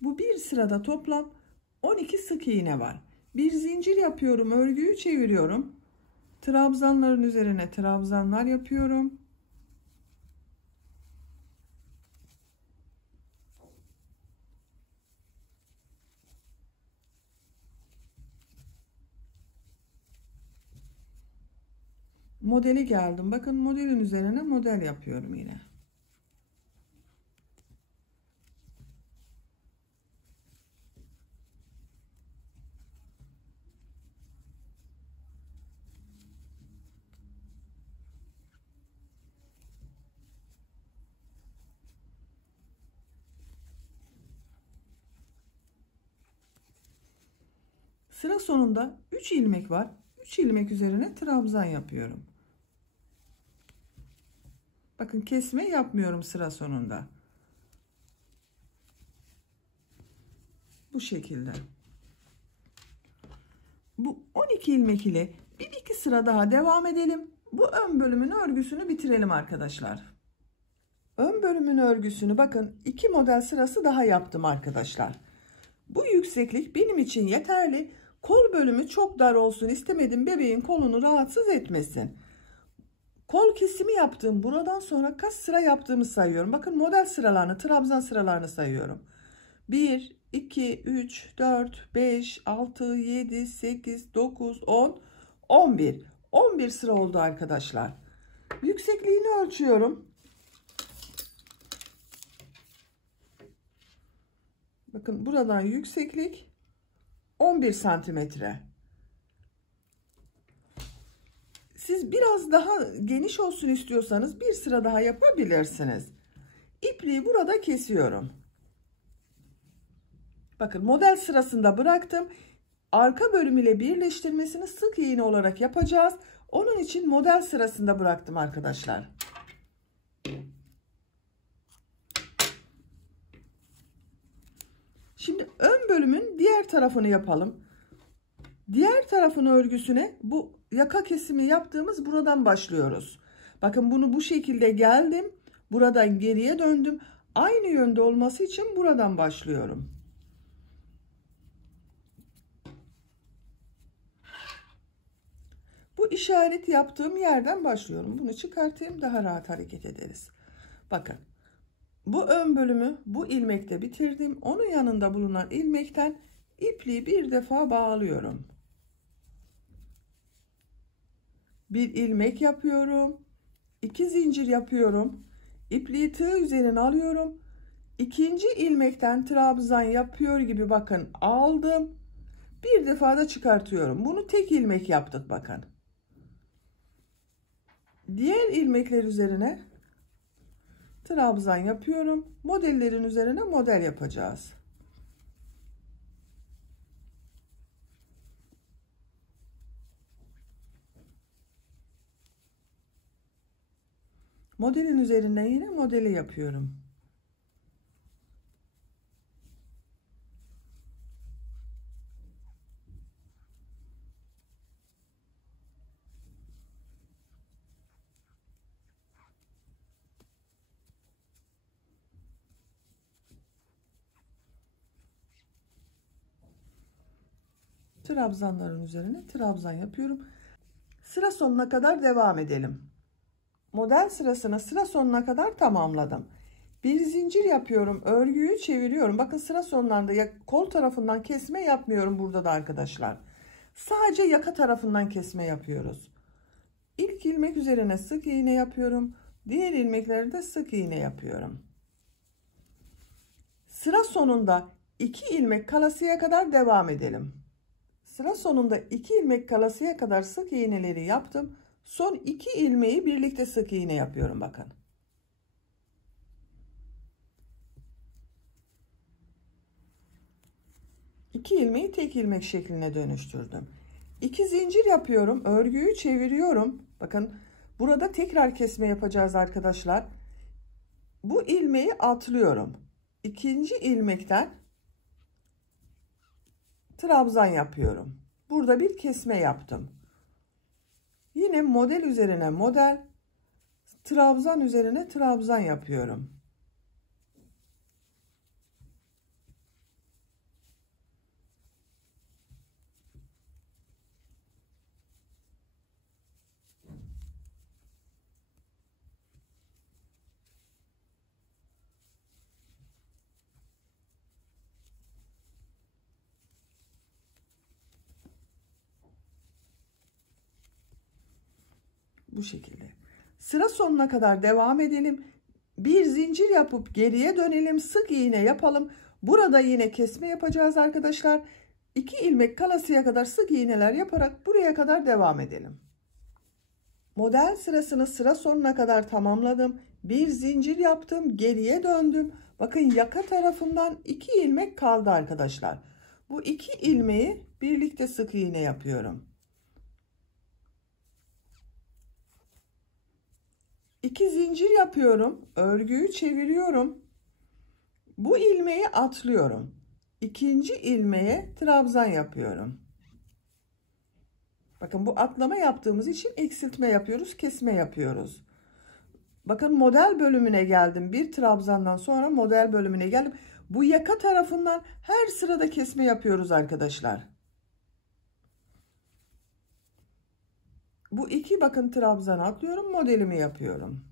Bu bir sırada toplam 12 sık iğne var. Bir zincir yapıyorum, örgüyü çeviriyorum. Trabzanların üzerine trabzanlar yapıyorum. Modeli geldim. Bakın modelin üzerine model yapıyorum yine. Sıra sonunda 3 ilmek var. 3 ilmek üzerine trabzan yapıyorum. Bakın kesme yapmıyorum sıra sonunda. Bu şekilde. Bu 12 ilmek ile bir iki sıra daha devam edelim. Bu ön bölümün örgüsünü bitirelim arkadaşlar. Ön bölümün örgüsünü bakın 2 model sırası daha yaptım arkadaşlar. Bu yükseklik benim için yeterli. Kol bölümü çok dar olsun istemedim, bebeğin kolunu rahatsız etmesin. Kol kesimi yaptım. Buradan sonra kaç sıra yaptığımı sayıyorum. Bakın model sıralarını, trabzan sıralarını sayıyorum. 1, 2, 3, 4, 5, 6, 7, 8, 9, 10, 11. 11 sıra oldu arkadaşlar. Yüksekliğini ölçüyorum. Bakın buradan yükseklik 11 santimetre. Siz biraz daha geniş olsun istiyorsanız bir sıra daha yapabilirsiniz. İpliği burada kesiyorum. Bakın model sırasında bıraktım. Arka bölüm ile birleştirmesini sık iğne olarak yapacağız. Onun için model sırasında bıraktım arkadaşlar. Şimdi ön bölümün diğer tarafını yapalım. Diğer tarafın örgüsüne bu yaka kesimi yaptığımız buradan başlıyoruz. Bakın bunu bu şekilde geldim. Buradan geriye döndüm. Aynı yönde olması için buradan başlıyorum. Bu işaret yaptığım yerden başlıyorum. Bunu çıkartayım, daha rahat hareket ederiz. Bakın. Bu ön bölümü bu ilmekte bitirdim. Onun yanında bulunan ilmekten ipliği bir defa bağlıyorum. Bir ilmek yapıyorum. 2 zincir yapıyorum. İpliği tığ üzerine alıyorum. İkinci ilmekten trabzan yapıyor gibi bakın aldım. Bir defa da çıkartıyorum. Bunu tek ilmek yaptık bakın. Diğer ilmekler üzerine trabzan yapıyorum. Modellerin üzerine model yapacağız. Modelin üzerine yine modeli yapıyorum. Trabzanların üzerine trabzan yapıyorum. Sıra sonuna kadar devam edelim. Model sırasını sıra sonuna kadar tamamladım. Bir zincir yapıyorum, örgüyü çeviriyorum. Bakın sıra sonlarında kol tarafından kesme yapmıyorum burada da arkadaşlar. Sadece yaka tarafından kesme yapıyoruz. İlk ilmek üzerine sık iğne yapıyorum. Diğer ilmeklerde sık iğne yapıyorum. Sıra sonunda 2 ilmek kalasıya kadar devam edelim. Sıra sonunda 2 ilmek kalasıya kadar sık iğneleri yaptım. Son 2 ilmeği birlikte sık iğne yapıyorum bakın. İki ilmeği tek ilmek şekline dönüştürdüm. 2 zincir yapıyorum, örgüyü çeviriyorum. Bakın burada tekrar kesme yapacağız arkadaşlar. Bu ilmeği atlıyorum. İkinci ilmekten trabzan yapıyorum. Burada bir kesme yaptım. Yine model üzerine model, trabzan üzerine trabzan yapıyorum. Bu şekilde. Sıra sonuna kadar devam edelim. Bir zincir yapıp geriye dönelim. Sık iğne yapalım. Burada yine kesme yapacağız arkadaşlar. 2 ilmek kalasıya kadar sık iğneler yaparak buraya kadar devam edelim. Model sırasını sıra sonuna kadar tamamladım. Bir zincir yaptım. Geriye döndüm. Bakın yaka tarafından 2 ilmek kaldı arkadaşlar. Bu 2 ilmeği birlikte sık iğne yapıyorum. 2 zincir yapıyorum. Örgüyü çeviriyorum. Bu ilmeği atlıyorum. İkinci ilmeğe trabzan yapıyorum. Bakın bu atlama yaptığımız için eksiltme yapıyoruz, kesme yapıyoruz. Bakın model bölümüne geldim. Bir trabzandan sonra model bölümüne geldim. Bu yaka tarafından her sırada kesme yapıyoruz arkadaşlar. Bu iki bakın trabzan atlıyorum, modelimi yapıyorum.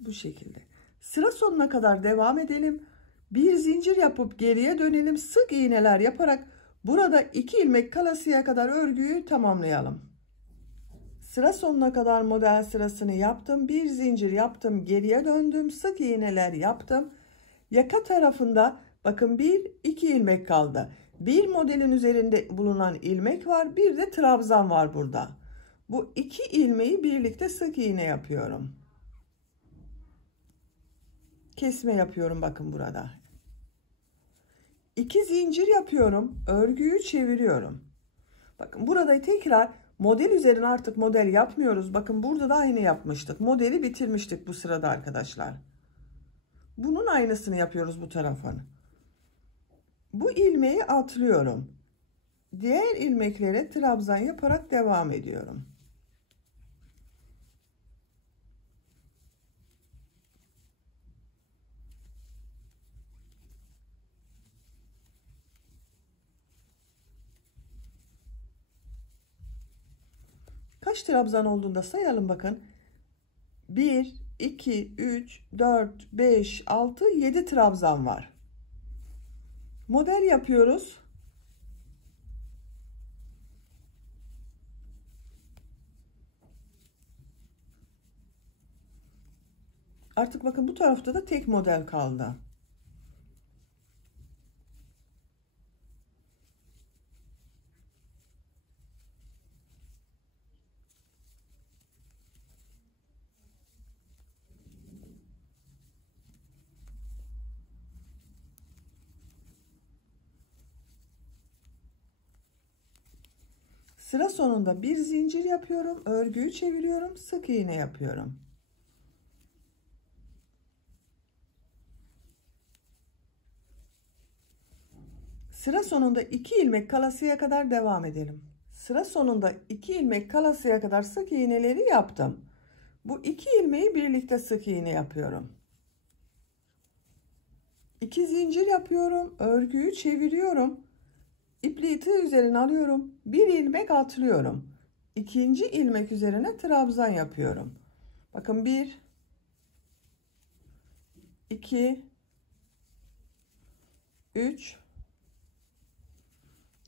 Bu şekilde. Sıra sonuna kadar devam edelim. Bir zincir yapıp geriye dönelim. Sık iğneler yaparak burada 2 ilmek kalasıya kadar örgüyü tamamlayalım. Sıra sonuna kadar model sırasını yaptım. Bir zincir yaptım. Geriye döndüm. Sık iğneler yaptım. Yaka tarafında bakın 1-2 ilmek kaldı. Bir modelin üzerinde bulunan ilmek var. Bir de trabzan var burada. Bu 2 ilmeği birlikte sık iğne yapıyorum. Kesme yapıyorum bakın burada. 2 zincir yapıyorum. Örgüyü çeviriyorum. Bakın burada tekrar model üzerine artık model yapmıyoruz. Bakın burada da aynı yapmıştık. Modeli bitirmiştik bu sırada arkadaşlar. Bunun aynısını yapıyoruz bu tarafın. Bu ilmeği atlıyorum. Diğer ilmeklere trabzan yaparak devam ediyorum. Kaç trabzan olduğunda sayalım bakın. 1, 2, 3, 4, 5, 6, 7 trabzan var. Model yapıyoruz. Artık bakın bu tarafta da tek model kaldı. Sıra sonunda bir zincir yapıyorum, örgüyü çeviriyorum, sık iğne yapıyorum. Sıra sonunda 2 ilmek kalasıya kadar devam edelim. Sıra sonunda 2 ilmek kalasıya kadar sık iğneleri yaptım. Bu 2 ilmeği birlikte sık iğne yapıyorum. 2 zincir yapıyorum, örgüyü çeviriyorum. İpliği tığ üzerine alıyorum. Bir ilmek atlıyorum. İkinci ilmek üzerine trabzan yapıyorum. Bakın 1 2 3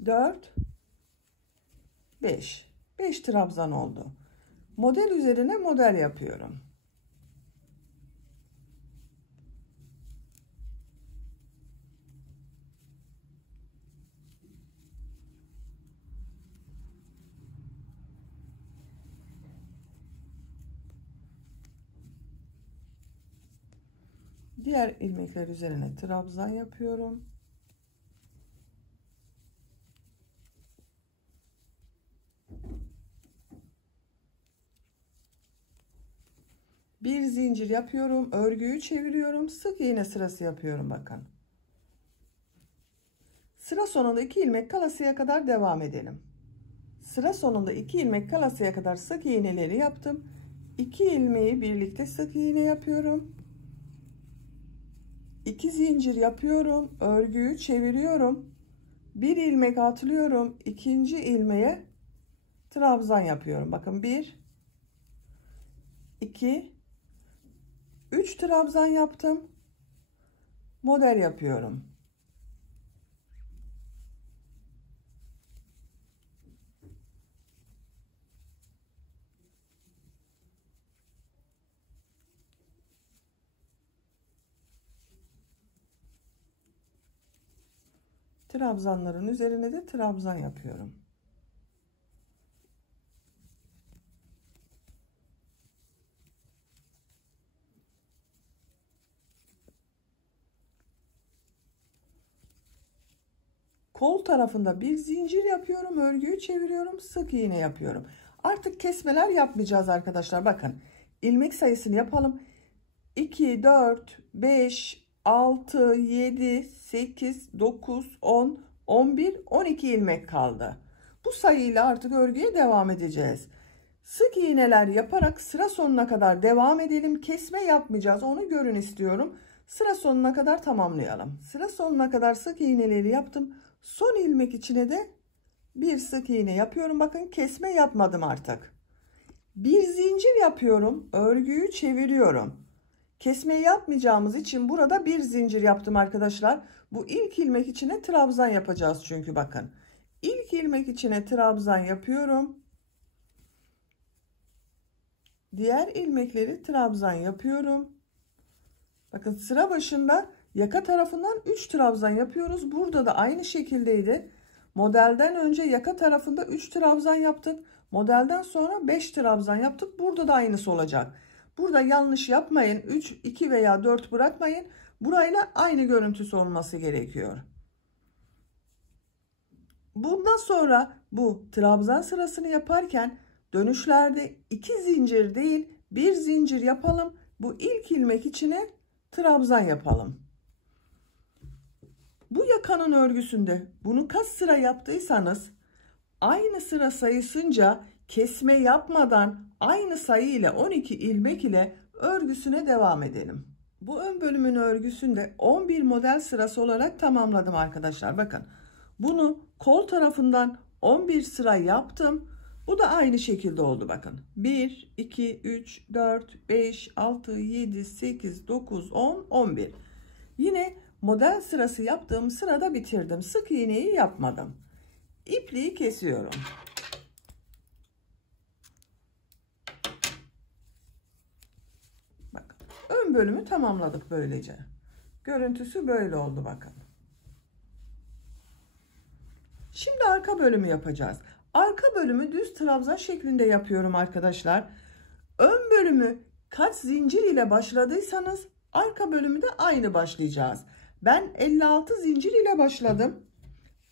4 5 trabzan oldu. Model üzerine model yapıyorum. Diğer ilmekler üzerine trabzan yapıyorum. Bir zincir yapıyorum, örgüyü çeviriyorum, sık iğne sırası yapıyorum bakın. Sıra sonunda 2 ilmek kalasıya kadar devam edelim. Sıra sonunda 2 ilmek kalasıya kadar sık iğneleri yaptım. 2 ilmeği birlikte sık iğne yapıyorum. 2 zincir yapıyorum, örgüyü çeviriyorum. Bir ilmek atlıyorum, ikinci ilmeğe trabzan yapıyorum. Bakın 1 2 3 trabzan yaptım. Model yapıyorum. Trabzanların üzerine de trabzan yapıyorum. Kol tarafında bir zincir yapıyorum, örgüyü çeviriyorum, sık iğne yapıyorum. Artık kesmeler yapmayacağız arkadaşlar. Bakın, ilmek sayısını yapalım. 2 4 5 6 7 8 9 10 11 12 ilmek kaldı. Bu sayıyla artık örgüye devam edeceğiz. Sık iğneler yaparak sıra sonuna kadar devam edelim. Kesme yapmayacağız. Onu görün istiyorum. Sıra sonuna kadar tamamlayalım. Sıra sonuna kadar sık iğneleri yaptım. Son ilmek içine de bir sık iğne yapıyorum. Bakın, kesme yapmadım artık. Bir zincir yapıyorum. Örgüyü çeviriyorum. Kesme yapmayacağımız için burada bir zincir yaptım arkadaşlar. Bu ilk ilmek içine trabzan yapacağız çünkü bakın. İlk ilmek içine trabzan yapıyorum. Diğer ilmekleri trabzan yapıyorum. Bakın, sıra başında yaka tarafından 3 trabzan yapıyoruz. Burada da aynı şekildeydi. Modelden önce yaka tarafında 3 trabzan yaptık. Modelden sonra 5 trabzan yaptık. Burada da aynısı olacak. Burada yanlış yapmayın. 3, 2 veya 4 bırakmayın. Burayla aynı görüntüsü olması gerekiyor. Bundan sonra bu trabzan sırasını yaparken dönüşlerde 2 zincir değil, bir zincir yapalım. Bu ilk ilmek içine trabzan yapalım. Bu yakanın örgüsünde bunu kaç sıra yaptıysanız aynı sıra sayısınca kesme yapmadan aynı sayı ile 12 ilmek ile örgüsüne devam edelim. Bu ön bölümün örgüsünde 11 model sırası olarak tamamladım arkadaşlar. Bakın, bunu kol tarafından 11 sıra yaptım. Bu da aynı şekilde oldu bakın. 1 2 3 4 5 6 7 8 9 10 11. Yine model sırası yaptığım sırada bitirdim. Sık iğneyi yapmadım. İpliği kesiyorum. Bakın, ön bölümü tamamladık böylece. Görüntüsü böyle oldu bakın. Şimdi arka bölümü yapacağız. Arka bölümü düz trabzan şeklinde yapıyorum arkadaşlar. Ön bölümü kaç zincir ile başladıysanız arka bölümü de aynı başlayacağız. Ben 56 zincir ile başladım.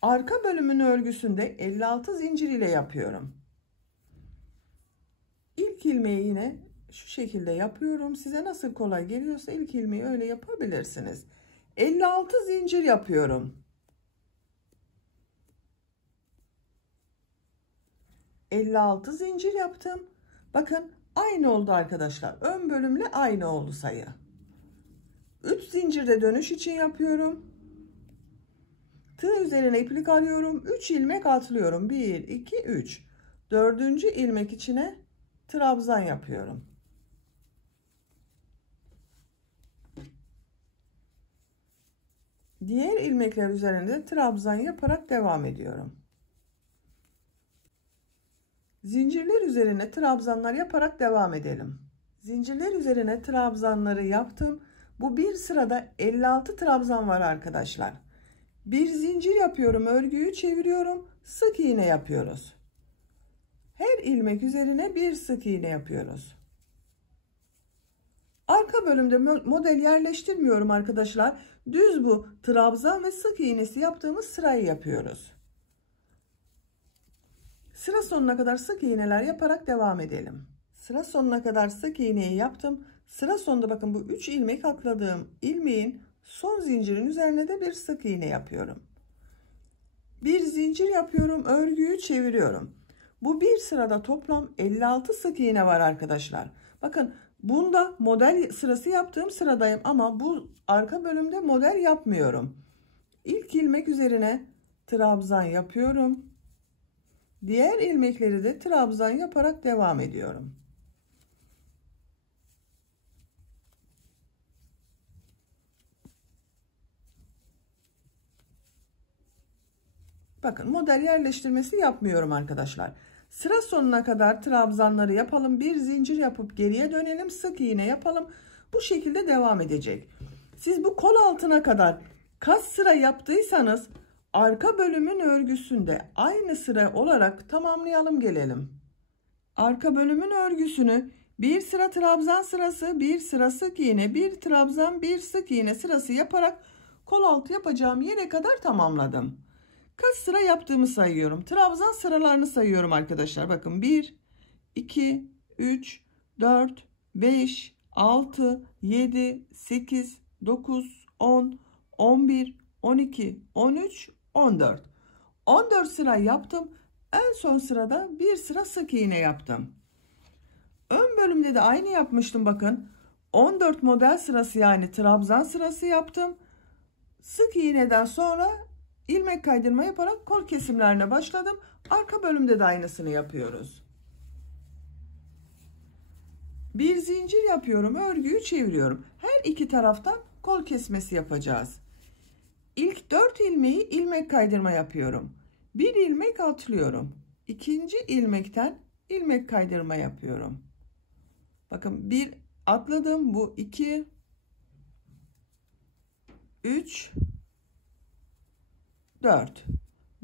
Arka bölümün örgüsünde 56 zincir ile yapıyorum. İlk ilmeği yine şu şekilde yapıyorum. Size nasıl kolay geliyorsa ilk ilmeği öyle yapabilirsiniz. 56 zincir yapıyorum. 56 zincir yaptım. Bakın aynı oldu arkadaşlar. Ön bölümle aynı oldu sayı. 3 zincirde dönüş için yapıyorum. Tığ üzerine iplik alıyorum. 3 ilmek atlıyorum. 1, 2, 3. 4. ilmek içine trabzan yapıyorum. Diğer ilmekler üzerinde trabzan yaparak devam ediyorum. Zincirler üzerine trabzanlar yaparak devam edelim. Zincirler üzerine trabzanları yaptım. Bu bir sırada 56 trabzan var arkadaşlar. Bir zincir yapıyorum, örgüyü çeviriyorum, sık iğne yapıyoruz. Her ilmek üzerine bir sık iğne yapıyoruz. Arka bölümde model yerleştirmiyorum arkadaşlar. Düz bu trabzan ve sık iğnesi yaptığımız sırayı yapıyoruz. Sıra sonuna kadar sık iğneler yaparak devam edelim. Sıra sonuna kadar sık iğneyi yaptım. Sıra sonunda bakın bu 3 ilmek atladığım ilmeğin son zincirin üzerine de bir sık iğne yapıyorum. Bir zincir yapıyorum, örgüyü çeviriyorum. Bu bir sırada toplam 56 sık iğne var arkadaşlar. Bakın bunda model sırası yaptığım sıradayım ama bu arka bölümde model yapmıyorum. İlk ilmek üzerine trabzan yapıyorum. Diğer ilmekleri de trabzan yaparak devam ediyorum. Bakın model yerleştirmesi yapmıyorum arkadaşlar. Sıra sonuna kadar trabzanları yapalım. Bir zincir yapıp geriye dönelim. Sık iğne yapalım. Bu şekilde devam edecek. Siz bu kol altına kadar kaç sıra yaptıysanız arka bölümün örgüsünde aynı sıra olarak tamamlayalım gelelim. Arka bölümün örgüsünü bir sıra trabzan sırası, bir sıra sık iğne, bir trabzan, bir sık iğne sırası yaparak kol altı yapacağım yere kadar tamamladım. Kaç sıra yaptığımı sayıyorum. Trabzan sıralarını sayıyorum arkadaşlar. Bakın 1, 2, 3, 4, 5, 6, 7, 8, 9, 10, 11, 12, 13, 14. 14 sıra yaptım. En son sırada bir sıra sık iğne yaptım. Ön bölümde de aynı yapmıştım bakın. 14 model sırası yani trabzan sırası yaptım. Sık iğneden sonra ilmek kaydırma yaparak kol kesimlerine başladım. Arka bölümde de aynısını yapıyoruz. Bir zincir yapıyorum, örgüyü çeviriyorum. Her iki taraftan kol kesmesi yapacağız. İlk 4 ilmeği ilmek kaydırma yapıyorum. Bir ilmek atlıyorum. İkinci ilmekten ilmek kaydırma yapıyorum. Bakın bir atladım, bu 2, 3, 4.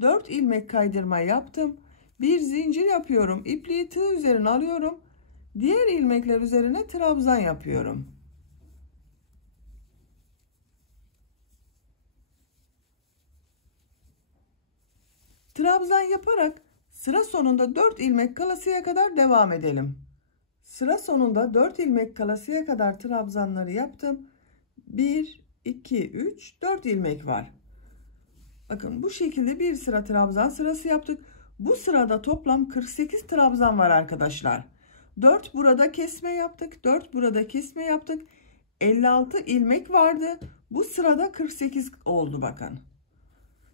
4 ilmek kaydırma yaptım. Bir zincir yapıyorum. İpliği tığ üzerine alıyorum. Diğer ilmekler üzerine trabzan yapıyorum. Trabzan yaparak sıra sonunda 4 ilmek kalasıya kadar devam edelim. Sıra sonunda 4 ilmek kalasıya kadar trabzanları yaptım. 1, 2, 3, 4 ilmek var. Bakın bu şekilde bir sıra trabzan sırası yaptık. Bu sırada toplam 48 trabzan var arkadaşlar. 4 burada kesme yaptık. 4 burada kesme yaptık. 56 ilmek vardı. Bu sırada 48 oldu bakın.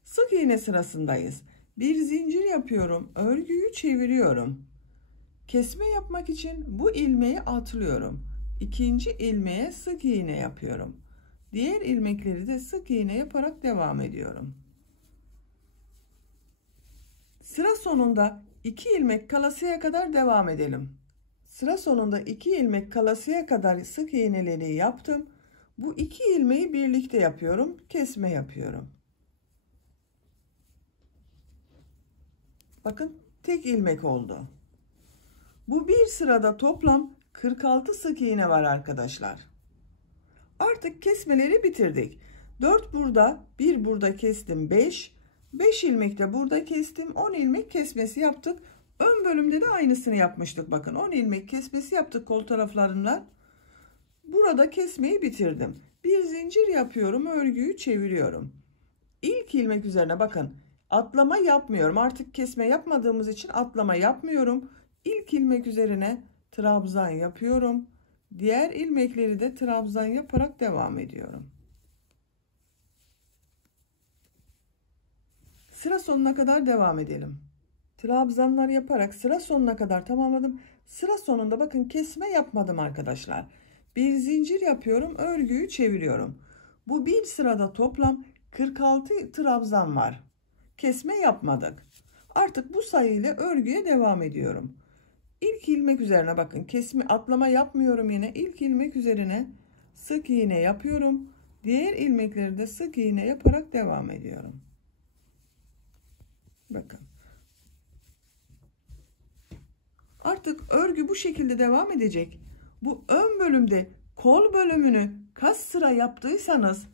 Sık iğne sırasındayız. Bir zincir yapıyorum. Örgüyü çeviriyorum. Kesme yapmak için bu ilmeği atlıyorum. İkinci ilmeğe sık iğne yapıyorum. Diğer ilmekleri de sık iğne yaparak devam ediyorum. Sıra sonunda 2 ilmek kalasıya kadar devam edelim. Sıra sonunda 2 ilmek kalasıya kadar sık iğneleri yaptım. Bu 2 ilmeği birlikte yapıyorum. Kesme yapıyorum. Bakın tek ilmek oldu. Bu bir sırada toplam 46 sık iğne var arkadaşlar. Artık kesmeleri bitirdik. 4 burada, 1 burada kestim, 5. 5 ilmek de burada kestim. 10 ilmek kesmesi yaptık. Ön bölümde de aynısını yapmıştık. Bakın 10 ilmek kesmesi yaptık kol taraflarından. Burada kesmeyi bitirdim. Bir zincir yapıyorum, örgüyü çeviriyorum. İlk ilmek üzerine bakın atlama yapmıyorum. Artık kesme yapmadığımız için atlama yapmıyorum. İlk ilmek üzerine trabzan yapıyorum. Diğer ilmekleri de trabzan yaparak devam ediyorum. Sıra sonuna kadar devam edelim. Trabzanlar yaparak sıra sonuna kadar tamamladım. Sıra sonunda bakın kesme yapmadım arkadaşlar. Bir zincir yapıyorum, örgüyü çeviriyorum. Bu bir sırada toplam 46 trabzan var. Kesme yapmadık. Artık bu sayıyla örgüye devam ediyorum. İlk ilmek üzerine bakın kesme atlama yapmıyorum, yine ilk ilmek üzerine sık iğne yapıyorum. Diğer ilmekleri de sık iğne yaparak devam ediyorum. Bakın. Artık örgü bu şekilde devam edecek. Bu ön bölümde kol bölümünü kaç sıra yaptıysanız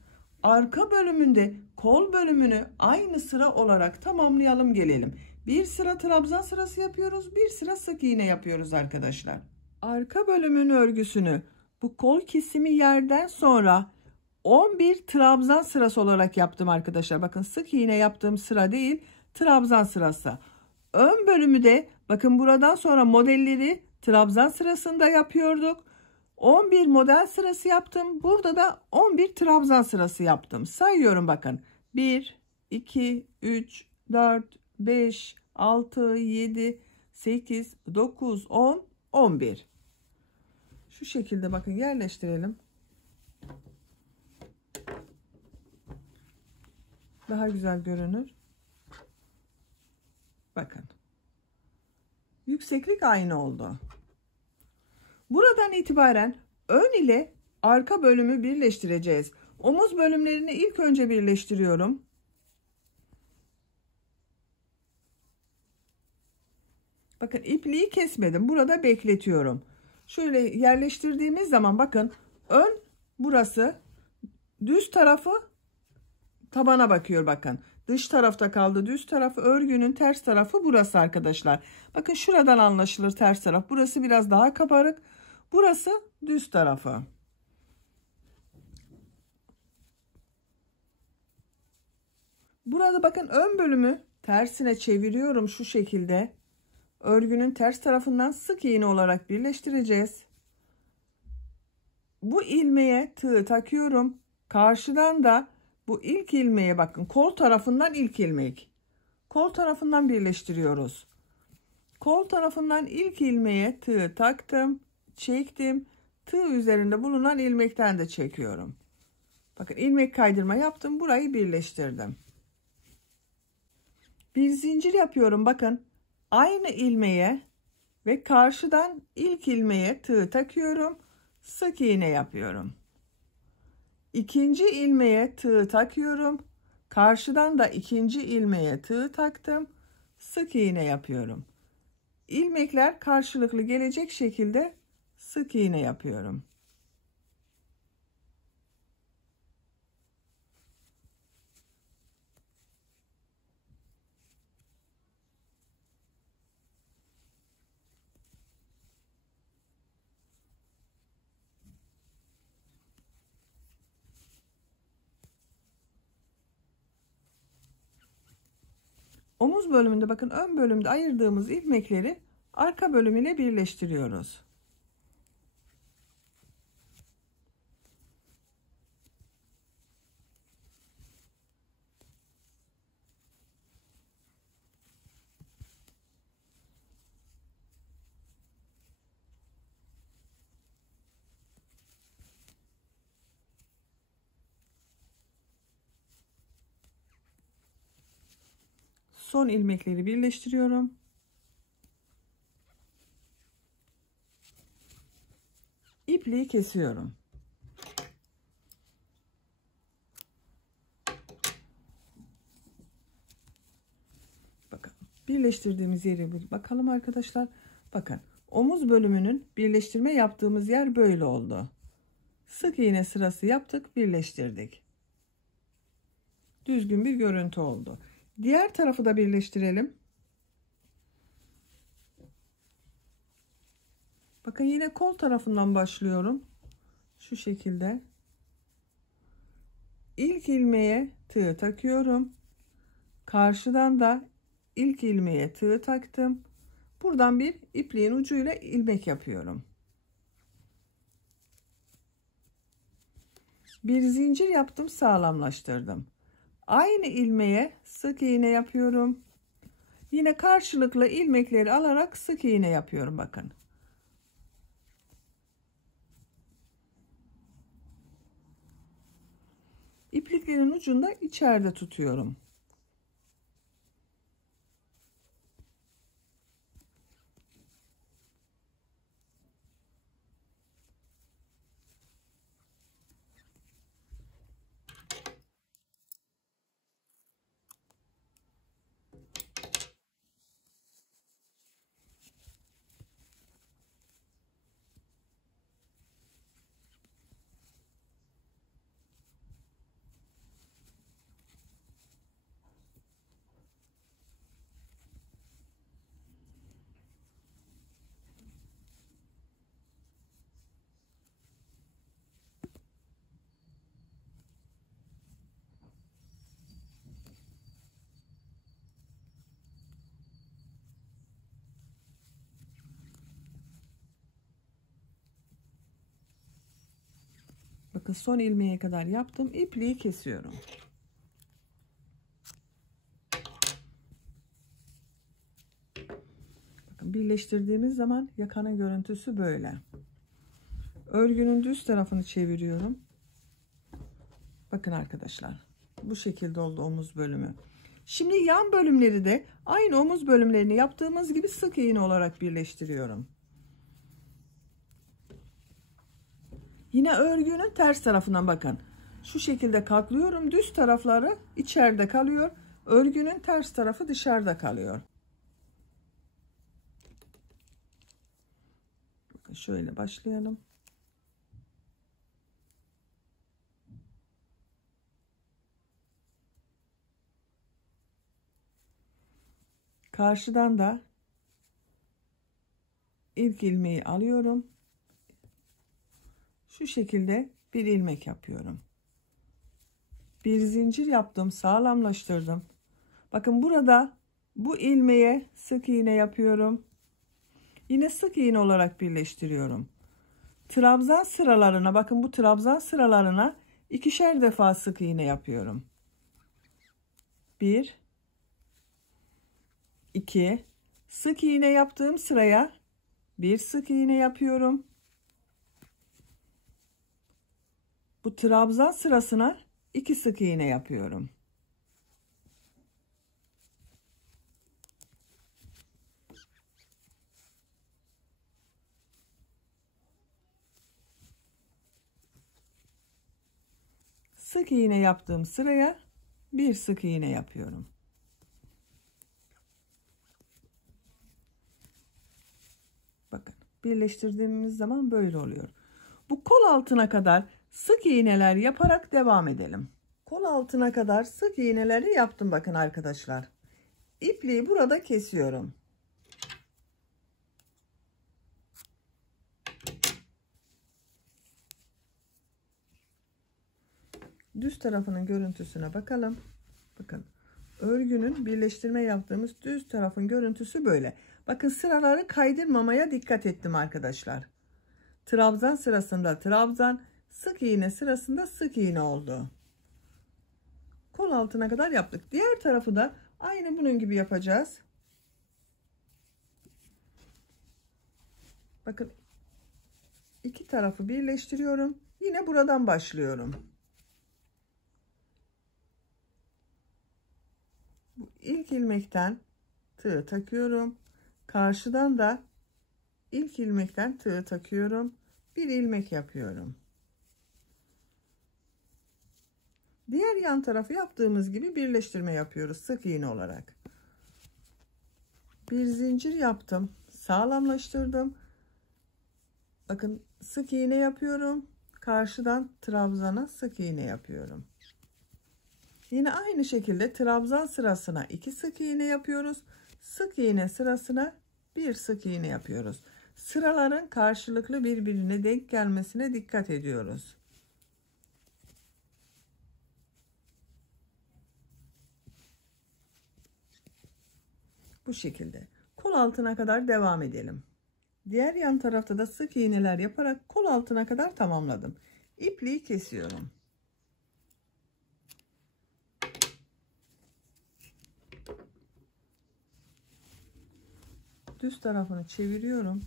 arka bölümünde kol bölümünü aynı sıra olarak tamamlayalım gelelim. Bir sıra trabzan sırası yapıyoruz, bir sıra sık iğne yapıyoruz arkadaşlar. Arka bölümün örgüsünü bu kol kesimi yerden sonra 11 trabzan sırası olarak yaptım arkadaşlar. Bakın sık iğne yaptığım sıra değil, trabzan sırası. Ön bölümü de bakın buradan sonra modelleri trabzan sırasında yapıyorduk. 11 model sırası yaptım. Burada da 11 trabzan sırası yaptım. Sayıyorum bakın. 1, 2, 3, 4, 5, 6, 7, 8, 9, 10, 11. Şu şekilde bakın yerleştirelim. Daha güzel görünür. Bakın. Yükseklik aynı oldu. Buradan itibaren ön ile arka bölümü birleştireceğiz. Omuz bölümlerini ilk önce birleştiriyorum. Bakın ipliği kesmedim. Burada bekletiyorum. Şöyle yerleştirdiğimiz zaman bakın ön burası, düz tarafı tabana bakıyor bakın. Dış tarafta kaldı, düz tarafı, örgünün ters tarafı burası arkadaşlar. Bakın şuradan anlaşılır ters taraf. Burası biraz daha kabarık. Burası düz tarafı. Burada bakın ön bölümü tersine çeviriyorum şu şekilde. Örgünün ters tarafından sık iğne olarak birleştireceğiz. Bu ilmeğe tığ takıyorum. Karşıdan da bu ilk ilmeğe bakın kol tarafından ilk ilmek. Kol tarafından birleştiriyoruz. Kol tarafından ilk ilmeğe tığ taktım, çektim. Tığ üzerinde bulunan ilmekten de çekiyorum. Bakın ilmek kaydırma yaptım, burayı birleştirdim. Bir zincir yapıyorum bakın. Aynı ilmeğe ve karşıdan ilk ilmeğe tığ takıyorum. Sık iğne yapıyorum. İkinci ilmeğe tığ takıyorum. Karşıdan da ikinci ilmeğe tığ taktım. Sık iğne yapıyorum. İlmekler karşılıklı gelecek şekilde sık iğne yapıyorum. Omuz bölümünde bakın ön bölümde ayırdığımız ilmekleri arka bölümüyle birleştiriyoruz. son ilmekleri birleştiriyorum. İpliği kesiyorum. Bakın birleştirdiğimiz yere bir bakalım arkadaşlar. Bakın omuz bölümünün birleştirme yaptığımız yer böyle oldu. Sık iğne sırası yaptık, birleştirdik. Düzgün bir görüntü oldu. Diğer tarafı da birleştirelim. Bakın yine kol tarafından başlıyorum. Şu şekilde. İlk ilmeğe tığ takıyorum. Karşıdan da ilk ilmeğe tığ taktım. Buradan bir ipliğin ucuyla ilmek yapıyorum. Bir zincir yaptım, sağlamlaştırdım. Aynı ilmeğe sık iğne yapıyorum. Yine karşılıklı ilmekleri alarak sık iğne yapıyorum bakın. İpliklerin ucunda içeride tutuyorum. Bakın son ilmeğe kadar yaptım. İpliği kesiyorum. Bakın birleştirdiğimiz zaman yakanın görüntüsü böyle. Örgünün düz tarafını çeviriyorum. Bakın arkadaşlar. Bu şekilde oldu omuz bölümü. Şimdi yan bölümleri de aynı omuz bölümlerini yaptığımız gibi sık iğne olarak birleştiriyorum. Yine örgünün ters tarafına bakın. Şu şekilde katlıyorum. Düz tarafları içeride kalıyor. Örgünün ters tarafı dışarıda kalıyor. Bakın şöyle başlayalım. Karşıdan da ilk ilmeği alıyorum. Şu şekilde bir ilmek yapıyorum. Bir zincir yaptım, sağlamlaştırdım. Bakın burada bu ilmeğe sık iğne yapıyorum. Yine sık iğne olarak birleştiriyorum. Trabzan sıralarına bakın, bu trabzan sıralarına ikişer defa sık iğne yapıyorum. 1 2 sık iğne yaptığım sıraya bir sık iğne yapıyorum. Bu trabzan sırasına 2 sık iğne yapıyorum. Sık iğne yaptığım sıraya bir sık iğne yapıyorum. Bakın birleştirdiğimiz zaman böyle oluyor. Bu kol altına kadar sık iğneler yaparak devam edelim. Kol altına kadar sık iğneleri yaptım bakın arkadaşlar. İpliği burada kesiyorum. Düz tarafının görüntüsüne bakalım. Bakın örgünün birleştirme yaptığımız düz tarafın görüntüsü böyle. Bakın sıraları kaydırmamaya dikkat ettim arkadaşlar. Trabzan sırasında trabzan, sık iğne sırasında sık iğne oldu. Kol altına kadar yaptık. Diğer tarafı da aynı bunun gibi yapacağız. Bakın iki tarafı birleştiriyorum. Yine buradan başlıyorum. Bu ilk ilmekten tığ takıyorum. Karşıdan da ilk ilmekten tığ takıyorum. Bir ilmek yapıyorum. Diğer yan tarafı yaptığımız gibi birleştirme yapıyoruz sık iğne olarak. Bir zincir yaptım, sağlamlaştırdım. Bakın sık iğne yapıyorum. Karşıdan trabzana sık iğne yapıyorum. Yine aynı şekilde trabzan sırasına 2 sık iğne yapıyoruz. Sık iğne sırasına 1 sık iğne yapıyoruz. Sıraların karşılıklı birbirine denk gelmesine dikkat ediyoruz. Bu şekilde kol altına kadar devam edelim. Diğer yan tarafta da sık iğneler yaparak kol altına kadar tamamladım. İpliği kesiyorum. Düz tarafını çeviriyorum.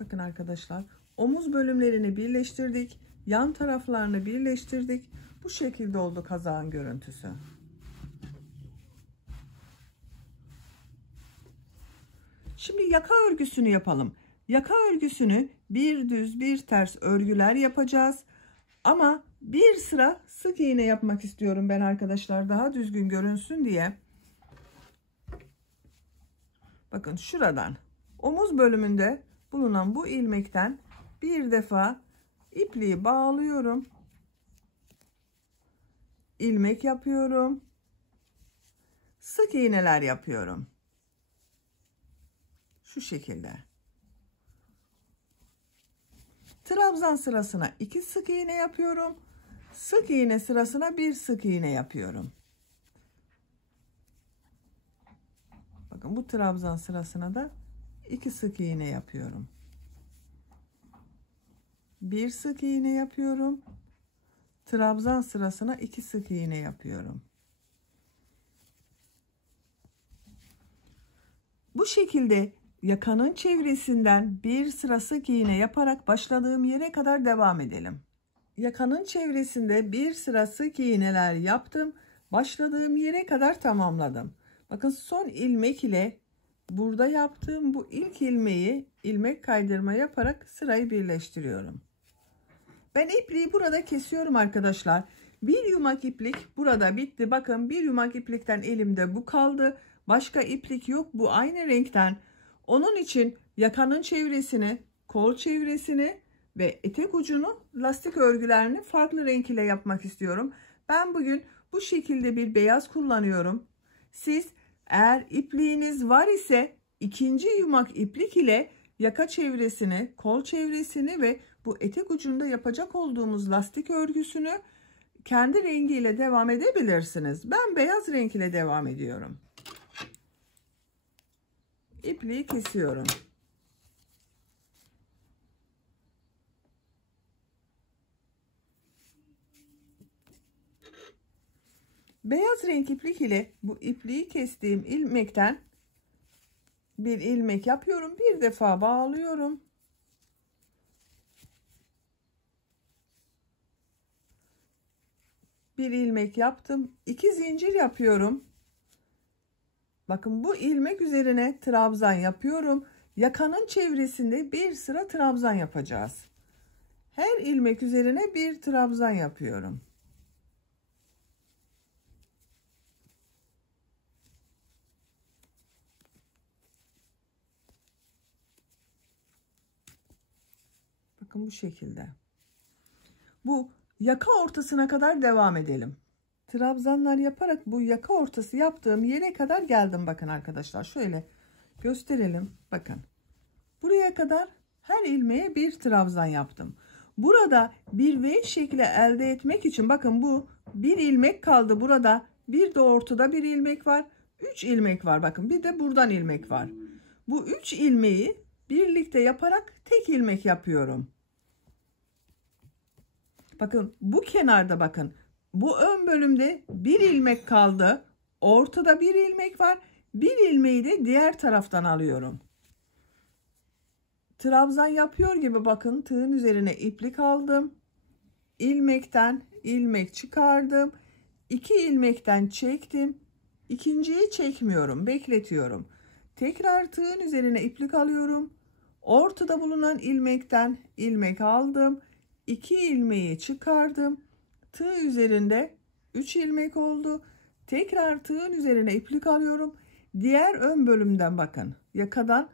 Bakın arkadaşlar, omuz bölümlerini birleştirdik. Yan taraflarını birleştirdik. Bu şekilde oldu kazağın görüntüsü. Şimdi yaka örgüsünü yapalım. Yaka örgüsünü bir düz bir ters örgüler yapacağız. Ama bir sıra sık iğne yapmak istiyorum ben arkadaşlar, daha düzgün görünsün diye. Bakın şuradan omuz bölümünde bulunan bu ilmekten bir defa ipliği bağlıyorum. İlmek yapıyorum. Sık iğneler yapıyorum. Şu şekilde. Trabzan sırasına 2 sık iğne yapıyorum. Sık iğne sırasına 1 sık iğne yapıyorum. Bakın bu trabzan sırasına da 2 sık iğne yapıyorum. 1 sık iğne yapıyorum. Trabzan sırasına 2 sık iğne yapıyorum. Bu şekilde yakanın çevresinden bir sıra sık iğne yaparak başladığım yere kadar devam edelim. Yakanın çevresinde bir sıra sık iğneler yaptım. Başladığım yere kadar tamamladım. Bakın son ilmek ile burada yaptığım bu ilk ilmeği ilmek kaydırma yaparak sırayı birleştiriyorum. Ben ipliği burada kesiyorum arkadaşlar. Bir yumak iplik burada bitti. Bakın bir yumak iplikten elimde bu kaldı. Başka iplik yok. Bu aynı renkten. Onun için yakanın çevresini, kol çevresini ve etek ucunu, lastik örgülerini farklı renk ile yapmak istiyorum. Ben bugün bu şekilde bir beyaz kullanıyorum. Siz eğer ipliğiniz var ise ikinci yumak iplik ile yaka çevresini, kol çevresini ve bu etek ucunda yapacak olduğumuz lastik örgüsünü kendi rengiyle devam edebilirsiniz. Ben beyaz renk ile devam ediyorum. İpliği kesiyorum. Beyaz renk iplik ile bu ipliği kestiğim ilmekten bir ilmek yapıyorum. Bir defa bağlıyorum. Bir ilmek yaptım. 2 zincir yapıyorum. Bakın bu ilmek üzerine trabzan yapıyorum. Yakanın çevresinde bir sıra trabzan yapacağız. Her ilmek üzerine bir trabzan yapıyorum. Bakın bu şekilde. Bu yaka ortasına kadar devam edelim. Trabzanlar yaparak bu yaka ortası yaptığım yere kadar geldim. Bakın arkadaşlar şöyle gösterelim. Bakın buraya kadar her ilmeğe bir trabzan yaptım. Burada bir V şekli elde etmek için bakın bu bir ilmek kaldı burada. Bir de ortada bir ilmek var. 3 ilmek var. Bakın bir de buradan ilmek var. Bu 3 ilmeği birlikte yaparak tek ilmek yapıyorum. Bakın bu kenarda bakın. Bu ön bölümde bir ilmek kaldı. Ortada bir ilmek var. Bir ilmeği de diğer taraftan alıyorum. Trabzan yapıyor gibi bakın tığın üzerine iplik aldım. İlmekten ilmek çıkardım. 2 ilmekten çektim. İkinciyi çekmiyorum, bekletiyorum. Tekrar tığın üzerine iplik alıyorum. Ortada bulunan ilmekten ilmek aldım. 2 ilmeği çıkardım. Tığ üzerinde 3 ilmek oldu. Tekrar tığın üzerine iplik alıyorum. Diğer ön bölümden bakın. Yakadan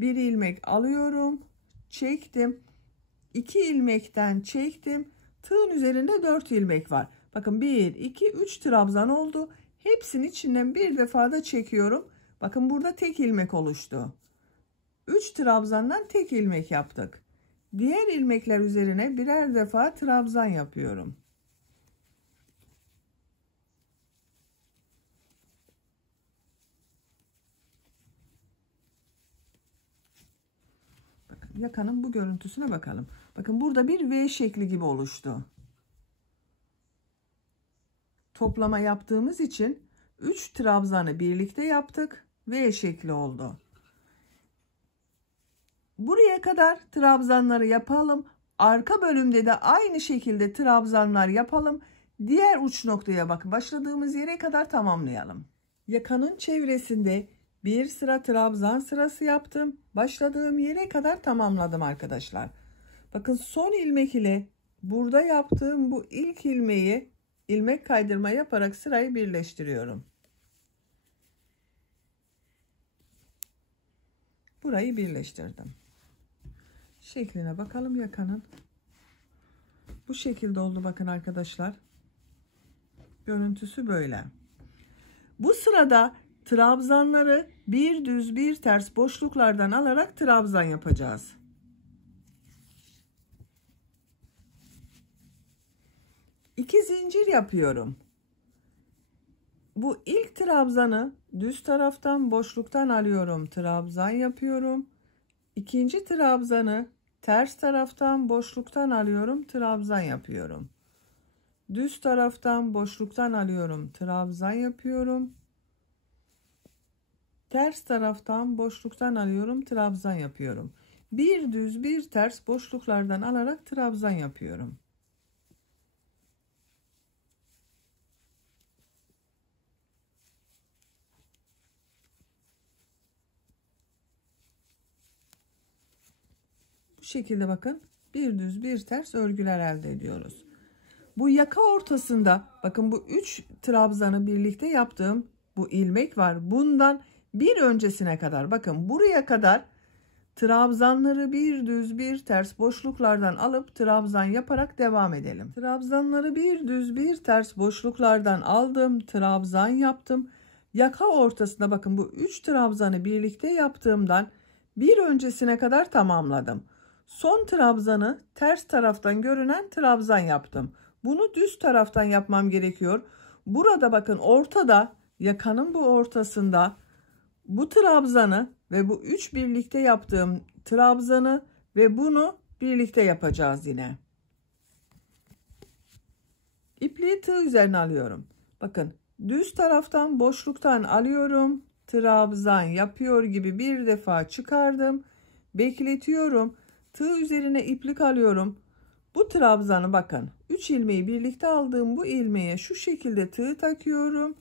bir ilmek alıyorum. Çektim. 2 ilmekten çektim. Tığın üzerinde 4 ilmek var. Bakın 1, 2, 3 trabzan oldu. Hepsinin içinden bir defa da çekiyorum. Bakın burada tek ilmek oluştu. 3 trabzandan tek ilmek yaptık. Diğer ilmekler üzerine birer defa trabzan yapıyorum. Bakın yakanın bu görüntüsüne bakalım. Bakın burada bir V şekli gibi oluştu. Toplama yaptığımız için 3 trabzanı birlikte yaptık. V şekli oldu. Buraya kadar trabzanları yapalım. Arka bölümde de aynı şekilde trabzanlar yapalım. Diğer uç noktaya bakın. Başladığımız yere kadar tamamlayalım. Yakanın çevresinde bir sıra trabzan sırası yaptım. Başladığım yere kadar tamamladım arkadaşlar. Bakın son ilmek ile burada yaptığım bu ilk ilmeği ilmek kaydırma yaparak sırayı birleştiriyorum. Burayı birleştirdim. Şekline bakalım yakanın. Bu şekilde oldu bakın arkadaşlar. Görüntüsü böyle. Bu sırada trabzanları bir düz bir ters boşluklardan alarak trabzan yapacağız. İki zincir yapıyorum. Bu ilk trabzanı düz taraftan boşluktan alıyorum, trabzan yapıyorum. İkinci trabzanı ters taraftan boşluktan alıyorum, trabzan yapıyorum. Düz taraftan boşluktan alıyorum, trabzan yapıyorum. Ters taraftan boşluktan alıyorum, trabzan yapıyorum. Bir düz bir ters boşluklardan alarak trabzan yapıyorum. Bu şekilde bakın bir düz bir ters örgüler elde ediyoruz. Bu yaka ortasında bakın bu 3 trabzanı birlikte yaptığım bu ilmek var. Bundan bir öncesine kadar bakın buraya kadar trabzanları bir düz bir ters boşluklardan alıp trabzan yaparak devam edelim. Trabzanları bir düz bir ters boşluklardan aldım, trabzan yaptım. Yaka ortasında bakın bu 3 trabzanı birlikte yaptığımdan bir öncesine kadar tamamladım. Son trabzanı ters taraftan görünen trabzan yaptım. Bunu düz taraftan yapmam gerekiyor. Burada bakın ortada yakanın bu ortasında bu trabzanı ve bu 3 birlikte yaptığım trabzanı ve bunu birlikte yapacağız yine. İpliği tığ üzerine alıyorum. Bakın düz taraftan boşluktan alıyorum. Trabzan yapıyor gibi bir defa çıkardım. Bekletiyorum. Tığ üzerine iplik alıyorum. Bu trabzanı bakın 3 ilmeği birlikte aldığım bu ilmeğe şu şekilde tığ takıyorum.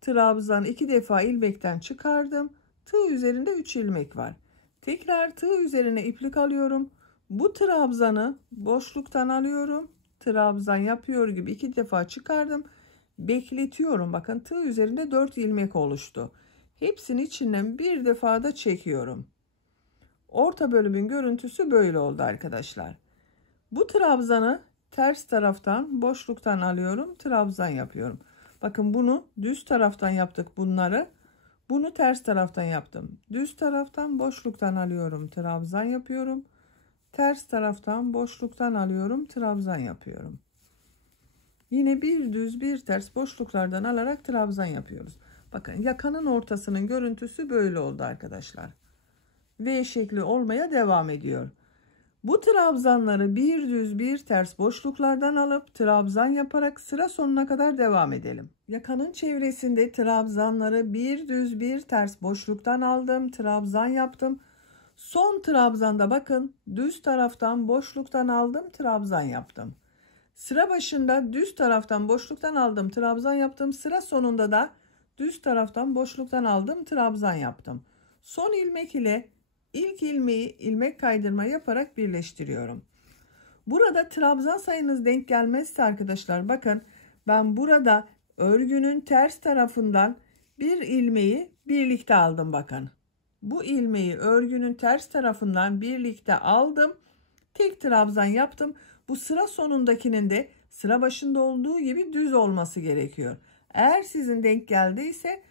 Trabzan 2 defa ilmekten çıkardım. Tığ üzerinde 3 ilmek var. Tekrar tığ üzerine iplik alıyorum. Bu trabzanı boşluktan alıyorum. Trabzan yapıyor gibi 2 defa çıkardım. Bekletiyorum. Bakın tığ üzerinde 4 ilmek oluştu. Hepsini içinden bir defa da çekiyorum. Orta bölümün görüntüsü böyle oldu arkadaşlar. Bu trabzanı ters taraftan boşluktan alıyorum. Trabzan yapıyorum. Bakın bunu düz taraftan yaptık bunları. Bunu ters taraftan yaptım. Düz taraftan boşluktan alıyorum. Trabzan yapıyorum. Ters taraftan boşluktan alıyorum. Trabzan yapıyorum. Yine bir düz bir ters boşluklardan alarak trabzan yapıyoruz. Bakın yakanın ortasının görüntüsü böyle oldu arkadaşlar. V şekli olmaya devam ediyor. Bu trabzanları bir düz bir ters boşluklardan alıp trabzan yaparak sıra sonuna kadar devam edelim. Yakanın çevresinde trabzanları bir düz bir ters boşluktan aldım, trabzan yaptım. Son trabzanda bakın düz taraftan boşluktan aldım, trabzan yaptım. Sıra başında düz taraftan boşluktan aldım, trabzan yaptım. Sıra sonunda da düz taraftan boşluktan aldım, trabzan yaptım. Son ilmek ile ilk ilmeği ilmek kaydırma yaparak birleştiriyorum. Burada trabzan sayınız denk gelmezse arkadaşlar, bakın ben burada örgünün ters tarafından bir ilmeği birlikte aldım, bakın. Bu ilmeği örgünün ters tarafından birlikte aldım. Tek trabzan yaptım. Bu sıra sonundakinin de sıra başında olduğu gibi düz olması gerekiyor. Eğer sizin denk geldiyse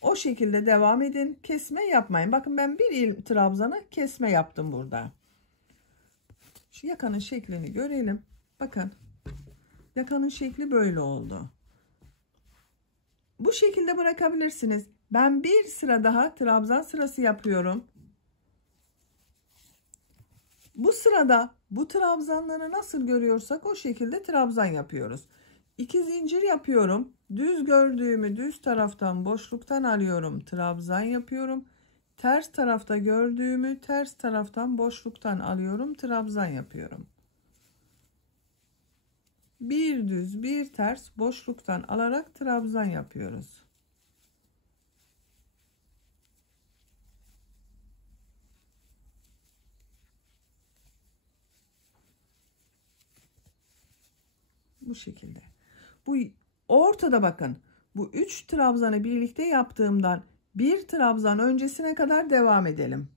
o şekilde devam edin. Kesme yapmayın. Bakın ben bir trabzana kesme yaptım burada. Şu yakanın şeklini görelim. Bakın. Yakanın şekli böyle oldu. Bu şekilde bırakabilirsiniz. Ben bir sıra daha trabzan sırası yapıyorum. Bu sırada bu trabzanları nasıl görüyorsak o şekilde trabzan yapıyoruz. 2 zincir yapıyorum. Düz gördüğümü düz taraftan boşluktan alıyorum. Trabzan yapıyorum. Ters tarafta gördüğümü ters taraftan boşluktan alıyorum. Trabzan yapıyorum. Bir düz bir ters boşluktan alarak trabzan yapıyoruz. Bu şekilde. Bu ortada bakın. Bu 3 trabzanı birlikte yaptığımdan bir trabzan öncesine kadar devam edelim.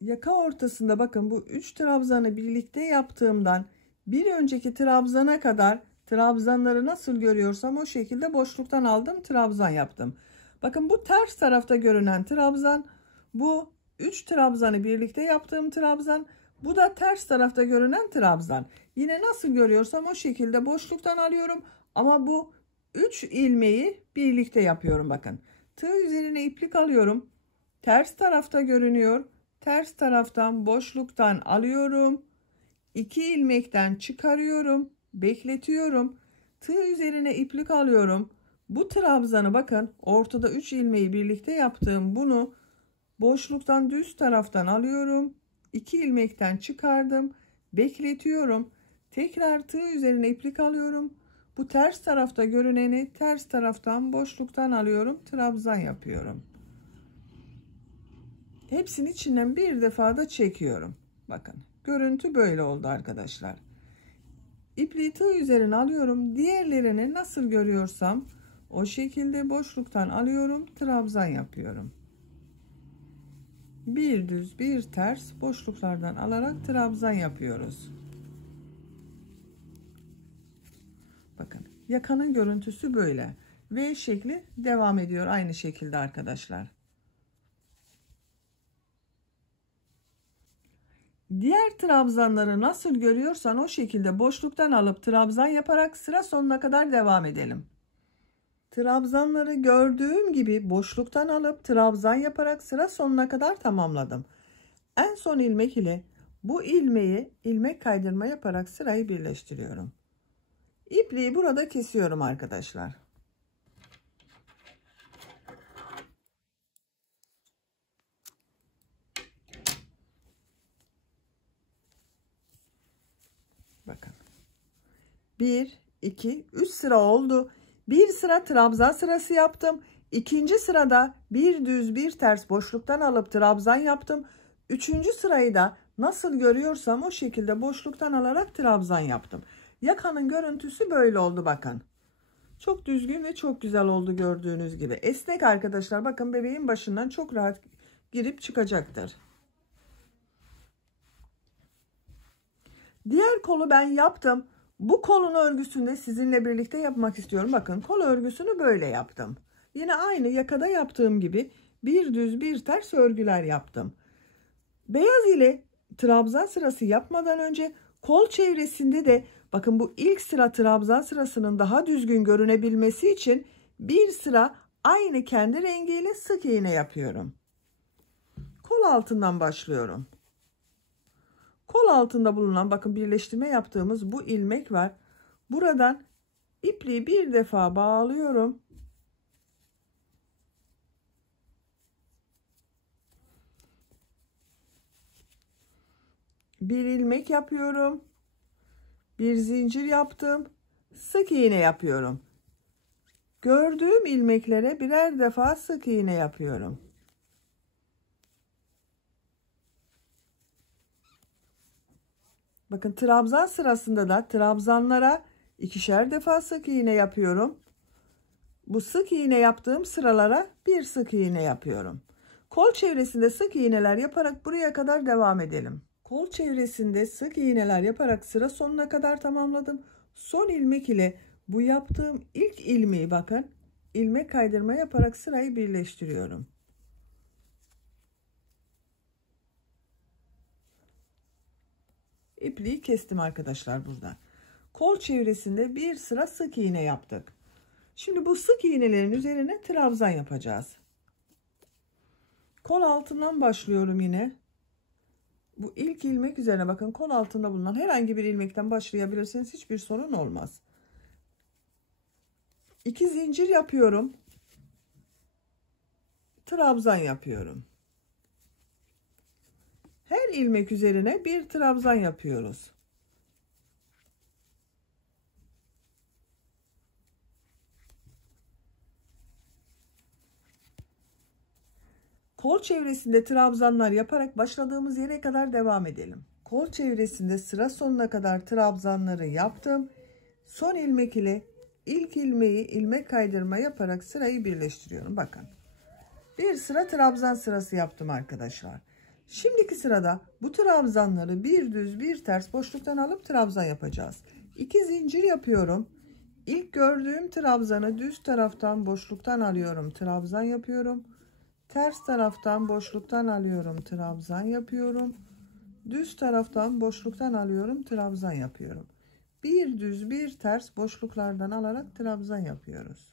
Yaka ortasında bakın bu 3 trabzanı birlikte yaptığımdan bir önceki trabzana kadar trabzanları nasıl görüyorsam o şekilde boşluktan aldım, trabzan yaptım. Bakın bu ters tarafta görünen trabzan, bu 3 trabzanı birlikte yaptığım trabzan, bu da ters tarafta görünen trabzan. Yine nasıl görüyorsam o şekilde boşluktan alıyorum ama bu 3 ilmeği birlikte yapıyorum, bakın. Tığ üzerine iplik alıyorum. Ters tarafta görünüyor. Ters taraftan boşluktan alıyorum. 2 ilmekten çıkarıyorum. Bekletiyorum. Tığ üzerine iplik alıyorum. Bu trabzanı bakın ortada 3 ilmeği birlikte yaptığım bunu boşluktan düz taraftan alıyorum. 2 ilmekten çıkardım. Bekletiyorum. Tekrar tığ üzerine iplik alıyorum. Bu ters tarafta görüneni ters taraftan boşluktan alıyorum. Trabzan yapıyorum. Hepsinin içinden bir defa da çekiyorum. Bakın görüntü böyle oldu arkadaşlar. İpliği tığ üzerine alıyorum. Diğerlerini nasıl görüyorsam o şekilde boşluktan alıyorum. Trabzan yapıyorum. Bir düz bir ters boşluklardan alarak trabzan yapıyoruz. Bakın yakanın görüntüsü böyle. V şekli devam ediyor aynı şekilde arkadaşlar. Diğer trabzanları nasıl görüyorsan o şekilde boşluktan alıp trabzan yaparak sıra sonuna kadar devam edelim. Trabzanları gördüğüm gibi boşluktan alıp trabzan yaparak sıra sonuna kadar tamamladım. En son ilmek ile bu ilmeği ilmek kaydırma yaparak sırayı birleştiriyorum. İpliği burada kesiyorum arkadaşlar. Bakın. 1, 2, 3 sıra oldu. Bir sıra trabzan sırası yaptım. İkinci sırada bir düz bir ters boşluktan alıp trabzan yaptım. Üçüncü sırayı da nasıl görüyorsam o şekilde boşluktan alarak trabzan yaptım. Yakanın görüntüsü böyle oldu bakın. Çok düzgün ve çok güzel oldu gördüğünüz gibi. Esnek arkadaşlar, bakın bebeğin başından çok rahat girip çıkacaktır. Diğer kolu ben yaptım. Bu kolun örgüsünü de sizinle birlikte yapmak istiyorum. Bakın kol örgüsünü böyle yaptım. Yine aynı yakada yaptığım gibi bir düz bir ters örgüler yaptım. Beyaz ile trabzan sırası yapmadan önce kol çevresinde de bakın bu ilk sıra trabzan sırasının daha düzgün görünebilmesi için bir sıra aynı kendi rengiyle sık iğne yapıyorum. Kol altından başlıyorum. Kol altında bulunan bakın birleştirme yaptığımız bu ilmek var. Buradan ipliği bir defa bağlıyorum. Bir ilmek yapıyorum. Bir zincir yaptım. Sık iğne yapıyorum. Gördüğüm ilmeklere birer defa sık iğne yapıyorum. Bakın trabzan sırasında da trabzanlara ikişer defa sık iğne yapıyorum. Bu sık iğne yaptığım sıralara bir sık iğne yapıyorum. Kol çevresinde sık iğneler yaparak buraya kadar devam edelim. Kol çevresinde sık iğneler yaparak sıra sonuna kadar tamamladım. Son ilmek ile bu yaptığım ilk ilmeği bakın ilmek kaydırma yaparak sırayı birleştiriyorum. İpliği kestim arkadaşlar burada. Kol çevresinde bir sıra sık iğne yaptık. Şimdi bu sık iğnelerin üzerine trabzan yapacağız. Kol altından başlıyorum yine. Bu ilk ilmek üzerine bakın kol altında bulunan herhangi bir ilmekten başlayabilirsiniz. Hiçbir sorun olmaz. 2 zincir yapıyorum. Trabzan yapıyorum. Her ilmek üzerine bir trabzan yapıyoruz. Kol çevresinde trabzanlar yaparak başladığımız yere kadar devam edelim. Kol çevresinde sıra sonuna kadar trabzanları yaptım. Son ilmek ile ilk ilmeği ilmek kaydırma yaparak sırayı birleştiriyorum. Bakın. Bir sıra trabzan sırası yaptım arkadaşlar. Şimdiki sırada bu trabzanları bir düz bir ters boşluktan alıp trabzan yapacağız. 2 zincir yapıyorum. İlk gördüğüm trabzanı düz taraftan boşluktan alıyorum. Trabzan yapıyorum. Ters taraftan boşluktan alıyorum. Trabzan yapıyorum. Düz taraftan boşluktan alıyorum. Trabzan yapıyorum. Bir düz bir ters boşluklardan alarak trabzan yapıyoruz.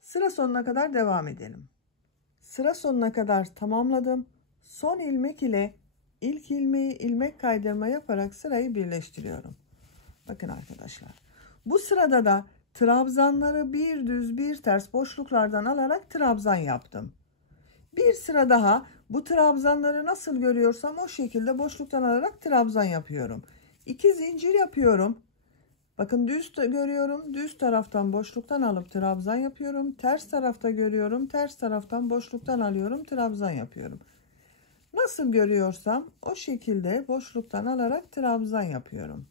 Sıra sonuna kadar devam edelim. Sıra sonuna kadar tamamladım. Son ilmek ile ilk ilmeği ilmek kaydırma yaparak sırayı birleştiriyorum. Bakın arkadaşlar. Bu sırada da trabzanları bir düz bir ters boşluklardan alarak trabzan yaptım. Bir sıra daha bu trabzanları nasıl görüyorsam o şekilde boşluktan alarak trabzan yapıyorum. 2 zincir yapıyorum. Bakın düz görüyorum. Düz taraftan boşluktan alıp trabzan yapıyorum. Ters tarafta görüyorum. Ters taraftan boşluktan alıyorum. Trabzan yapıyorum. Nasıl görüyorsam o şekilde boşluktan alarak trabzan yapıyorum.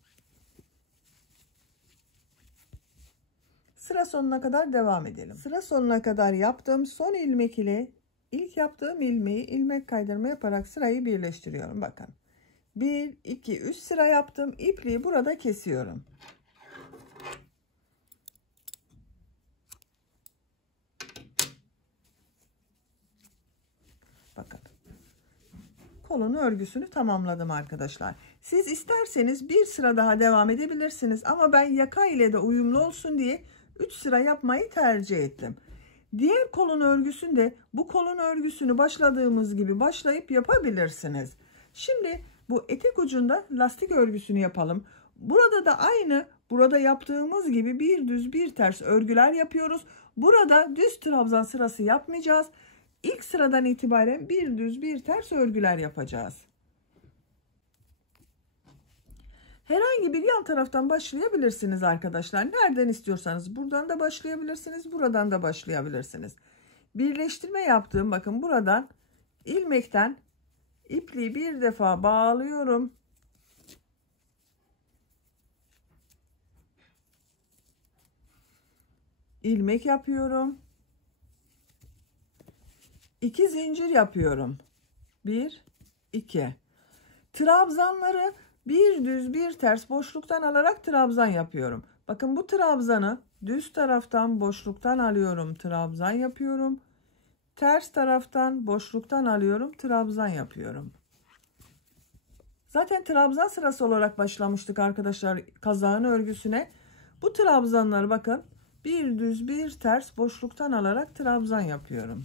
Sıra sonuna kadar devam edelim. Sıra sonuna kadar yaptığım son ilmek ile ilk yaptığım ilmeği ilmek kaydırma yaparak sırayı birleştiriyorum. Bakın. 1, 2, 3 sıra yaptım. İpliği burada kesiyorum. Bakın. Kolun örgüsünü tamamladım arkadaşlar. Siz isterseniz bir sıra daha devam edebilirsiniz. Ama ben yaka ile de uyumlu olsun diye 3 sıra yapmayı tercih ettim. Diğer kolun örgüsünde bu kolun örgüsünü başladığımız gibi başlayıp yapabilirsiniz. Şimdi bu etek ucunda lastik örgüsünü yapalım. Burada da aynı burada yaptığımız gibi bir düz bir ters örgüler yapıyoruz. Burada düz trabzan sırası yapmayacağız. İlk sıradan itibaren bir düz bir ters örgüler yapacağız. Herhangi bir yan taraftan başlayabilirsiniz arkadaşlar. Nereden istiyorsanız buradan da başlayabilirsiniz. Buradan da başlayabilirsiniz. Birleştirme yaptığım bakın buradan ilmekten ipliği bir defa bağlıyorum. İlmek yapıyorum. 2 zincir yapıyorum. 1, 2. Trabzanları bir düz bir ters boşluktan alarak trabzan yapıyorum. Bakın bu trabzanı düz taraftan boşluktan alıyorum. Trabzan yapıyorum. Ters taraftan boşluktan alıyorum. Trabzan yapıyorum. Zaten trabzan sırası olarak başlamıştık arkadaşlar kazağın örgüsüne. Bu trabzanları bakın bir düz bir ters boşluktan alarak trabzan yapıyorum.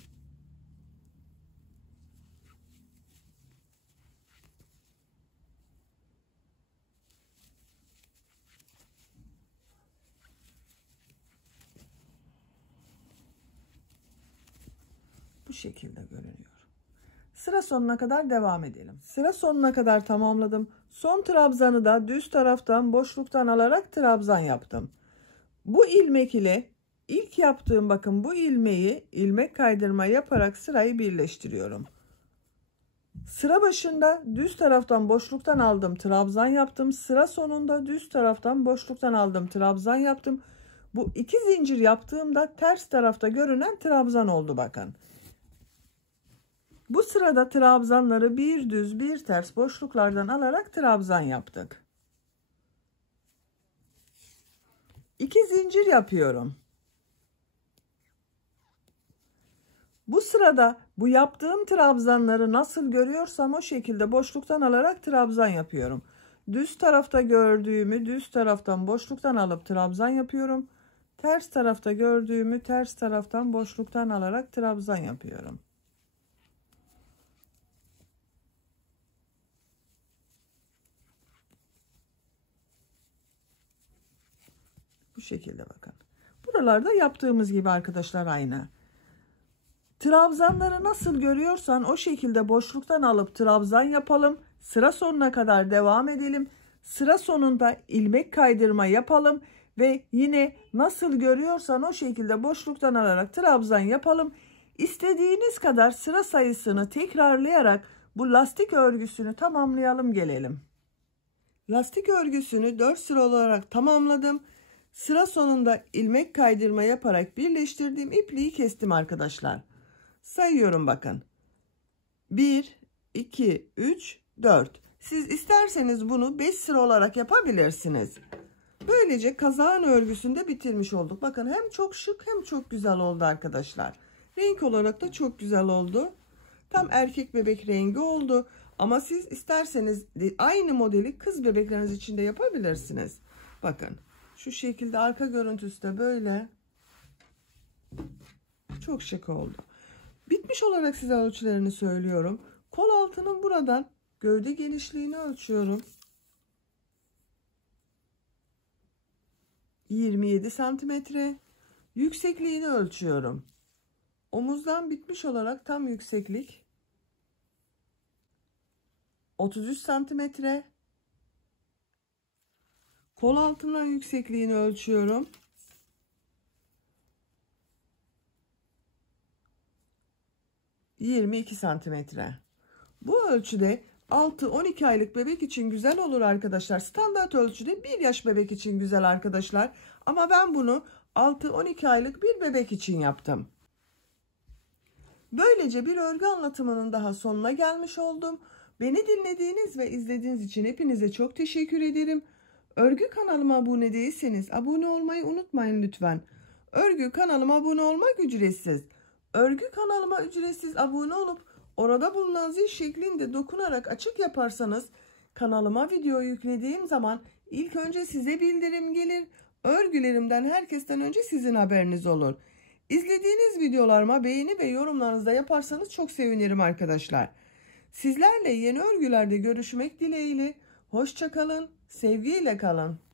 Bu şekilde görünüyor. sıra sonuna kadar devam edelim. Sıra sonuna kadar tamamladım. Son trabzanı da düz taraftan boşluktan alarak trabzan yaptım. Bu ilmek ile ilk yaptığım, bakın bu ilmeği ilmek kaydırma yaparak sırayı birleştiriyorum. Sıra başında düz taraftan boşluktan aldım, trabzan yaptım. Sıra sonunda düz taraftan boşluktan aldım, trabzan yaptım. Bu 2 zincir yaptığımda ters tarafta görünen trabzan oldu, bakın. Bu sırada trabzanları bir düz bir ters boşluklardan alarak trabzan yaptık. 2 zincir yapıyorum. Bu sırada bu yaptığım trabzanları nasıl görüyorsam o şekilde boşluktan alarak trabzan yapıyorum. Düz tarafta gördüğümü düz taraftan boşluktan alıp trabzan yapıyorum. Ters tarafta gördüğümü ters taraftan boşluktan alarak trabzan yapıyorum. Bu şekilde bakın. Buralarda yaptığımız gibi arkadaşlar aynı. Trabzanları nasıl görüyorsan o şekilde boşluktan alıp trabzan yapalım. Sıra sonuna kadar devam edelim. Sıra sonunda ilmek kaydırma yapalım ve yine nasıl görüyorsan o şekilde boşluktan alarak trabzan yapalım. İstediğiniz kadar sıra sayısını tekrarlayarak bu lastik örgüsünü tamamlayalım gelelim. Lastik örgüsünü 4 sıra olarak tamamladım. Sıra sonunda ilmek kaydırma yaparak birleştirdiğim ipliği kestim arkadaşlar. Sayıyorum bakın. 1, 2, 3, 4. Siz isterseniz bunu 5 sıra olarak yapabilirsiniz. Böylece kazağın örgüsünü de bitirmiş olduk. Bakın hem çok şık hem çok güzel oldu arkadaşlar. Renk olarak da çok güzel oldu. Tam erkek bebek rengi oldu. Ama siz isterseniz aynı modeli kız bebekleriniz için de yapabilirsiniz. Bakın şu şekilde arka görüntüsü de böyle. Çok şık oldu. Bitmiş olarak size ölçülerini söylüyorum. Kol altının buradan gövde genişliğini ölçüyorum. 27 santimetre. Yüksekliğini ölçüyorum. Omuzdan bitmiş olarak tam yükseklik 33 santimetre. Kol altından yüksekliğini ölçüyorum. 22 santimetre. Bu ölçüde 6-12 aylık bebek için güzel olur arkadaşlar. Standart ölçüde 1 yaş bebek için güzel arkadaşlar. Ama ben bunu 6-12 aylık bir bebek için yaptım. Böylece bir örgü anlatımının daha sonuna gelmiş oldum. Beni dinlediğiniz ve izlediğiniz için hepinize çok teşekkür ederim. Örgü kanalıma abone değilseniz abone olmayı unutmayın lütfen. Örgü kanalıma abone olmak ücretsiz. Örgü kanalıma ücretsiz abone olup orada bulunan zil şeklinde dokunarak açık yaparsanız kanalıma video yüklediğim zaman ilk önce size bildirim gelir. Örgülerimden herkesten önce sizin haberiniz olur. İzlediğiniz videolarıma beğeni ve yorumlarınızı da yaparsanız çok sevinirim arkadaşlar. Sizlerle yeni örgülerde görüşmek dileğiyle. Hoşça kalın, sevgiyle kalın.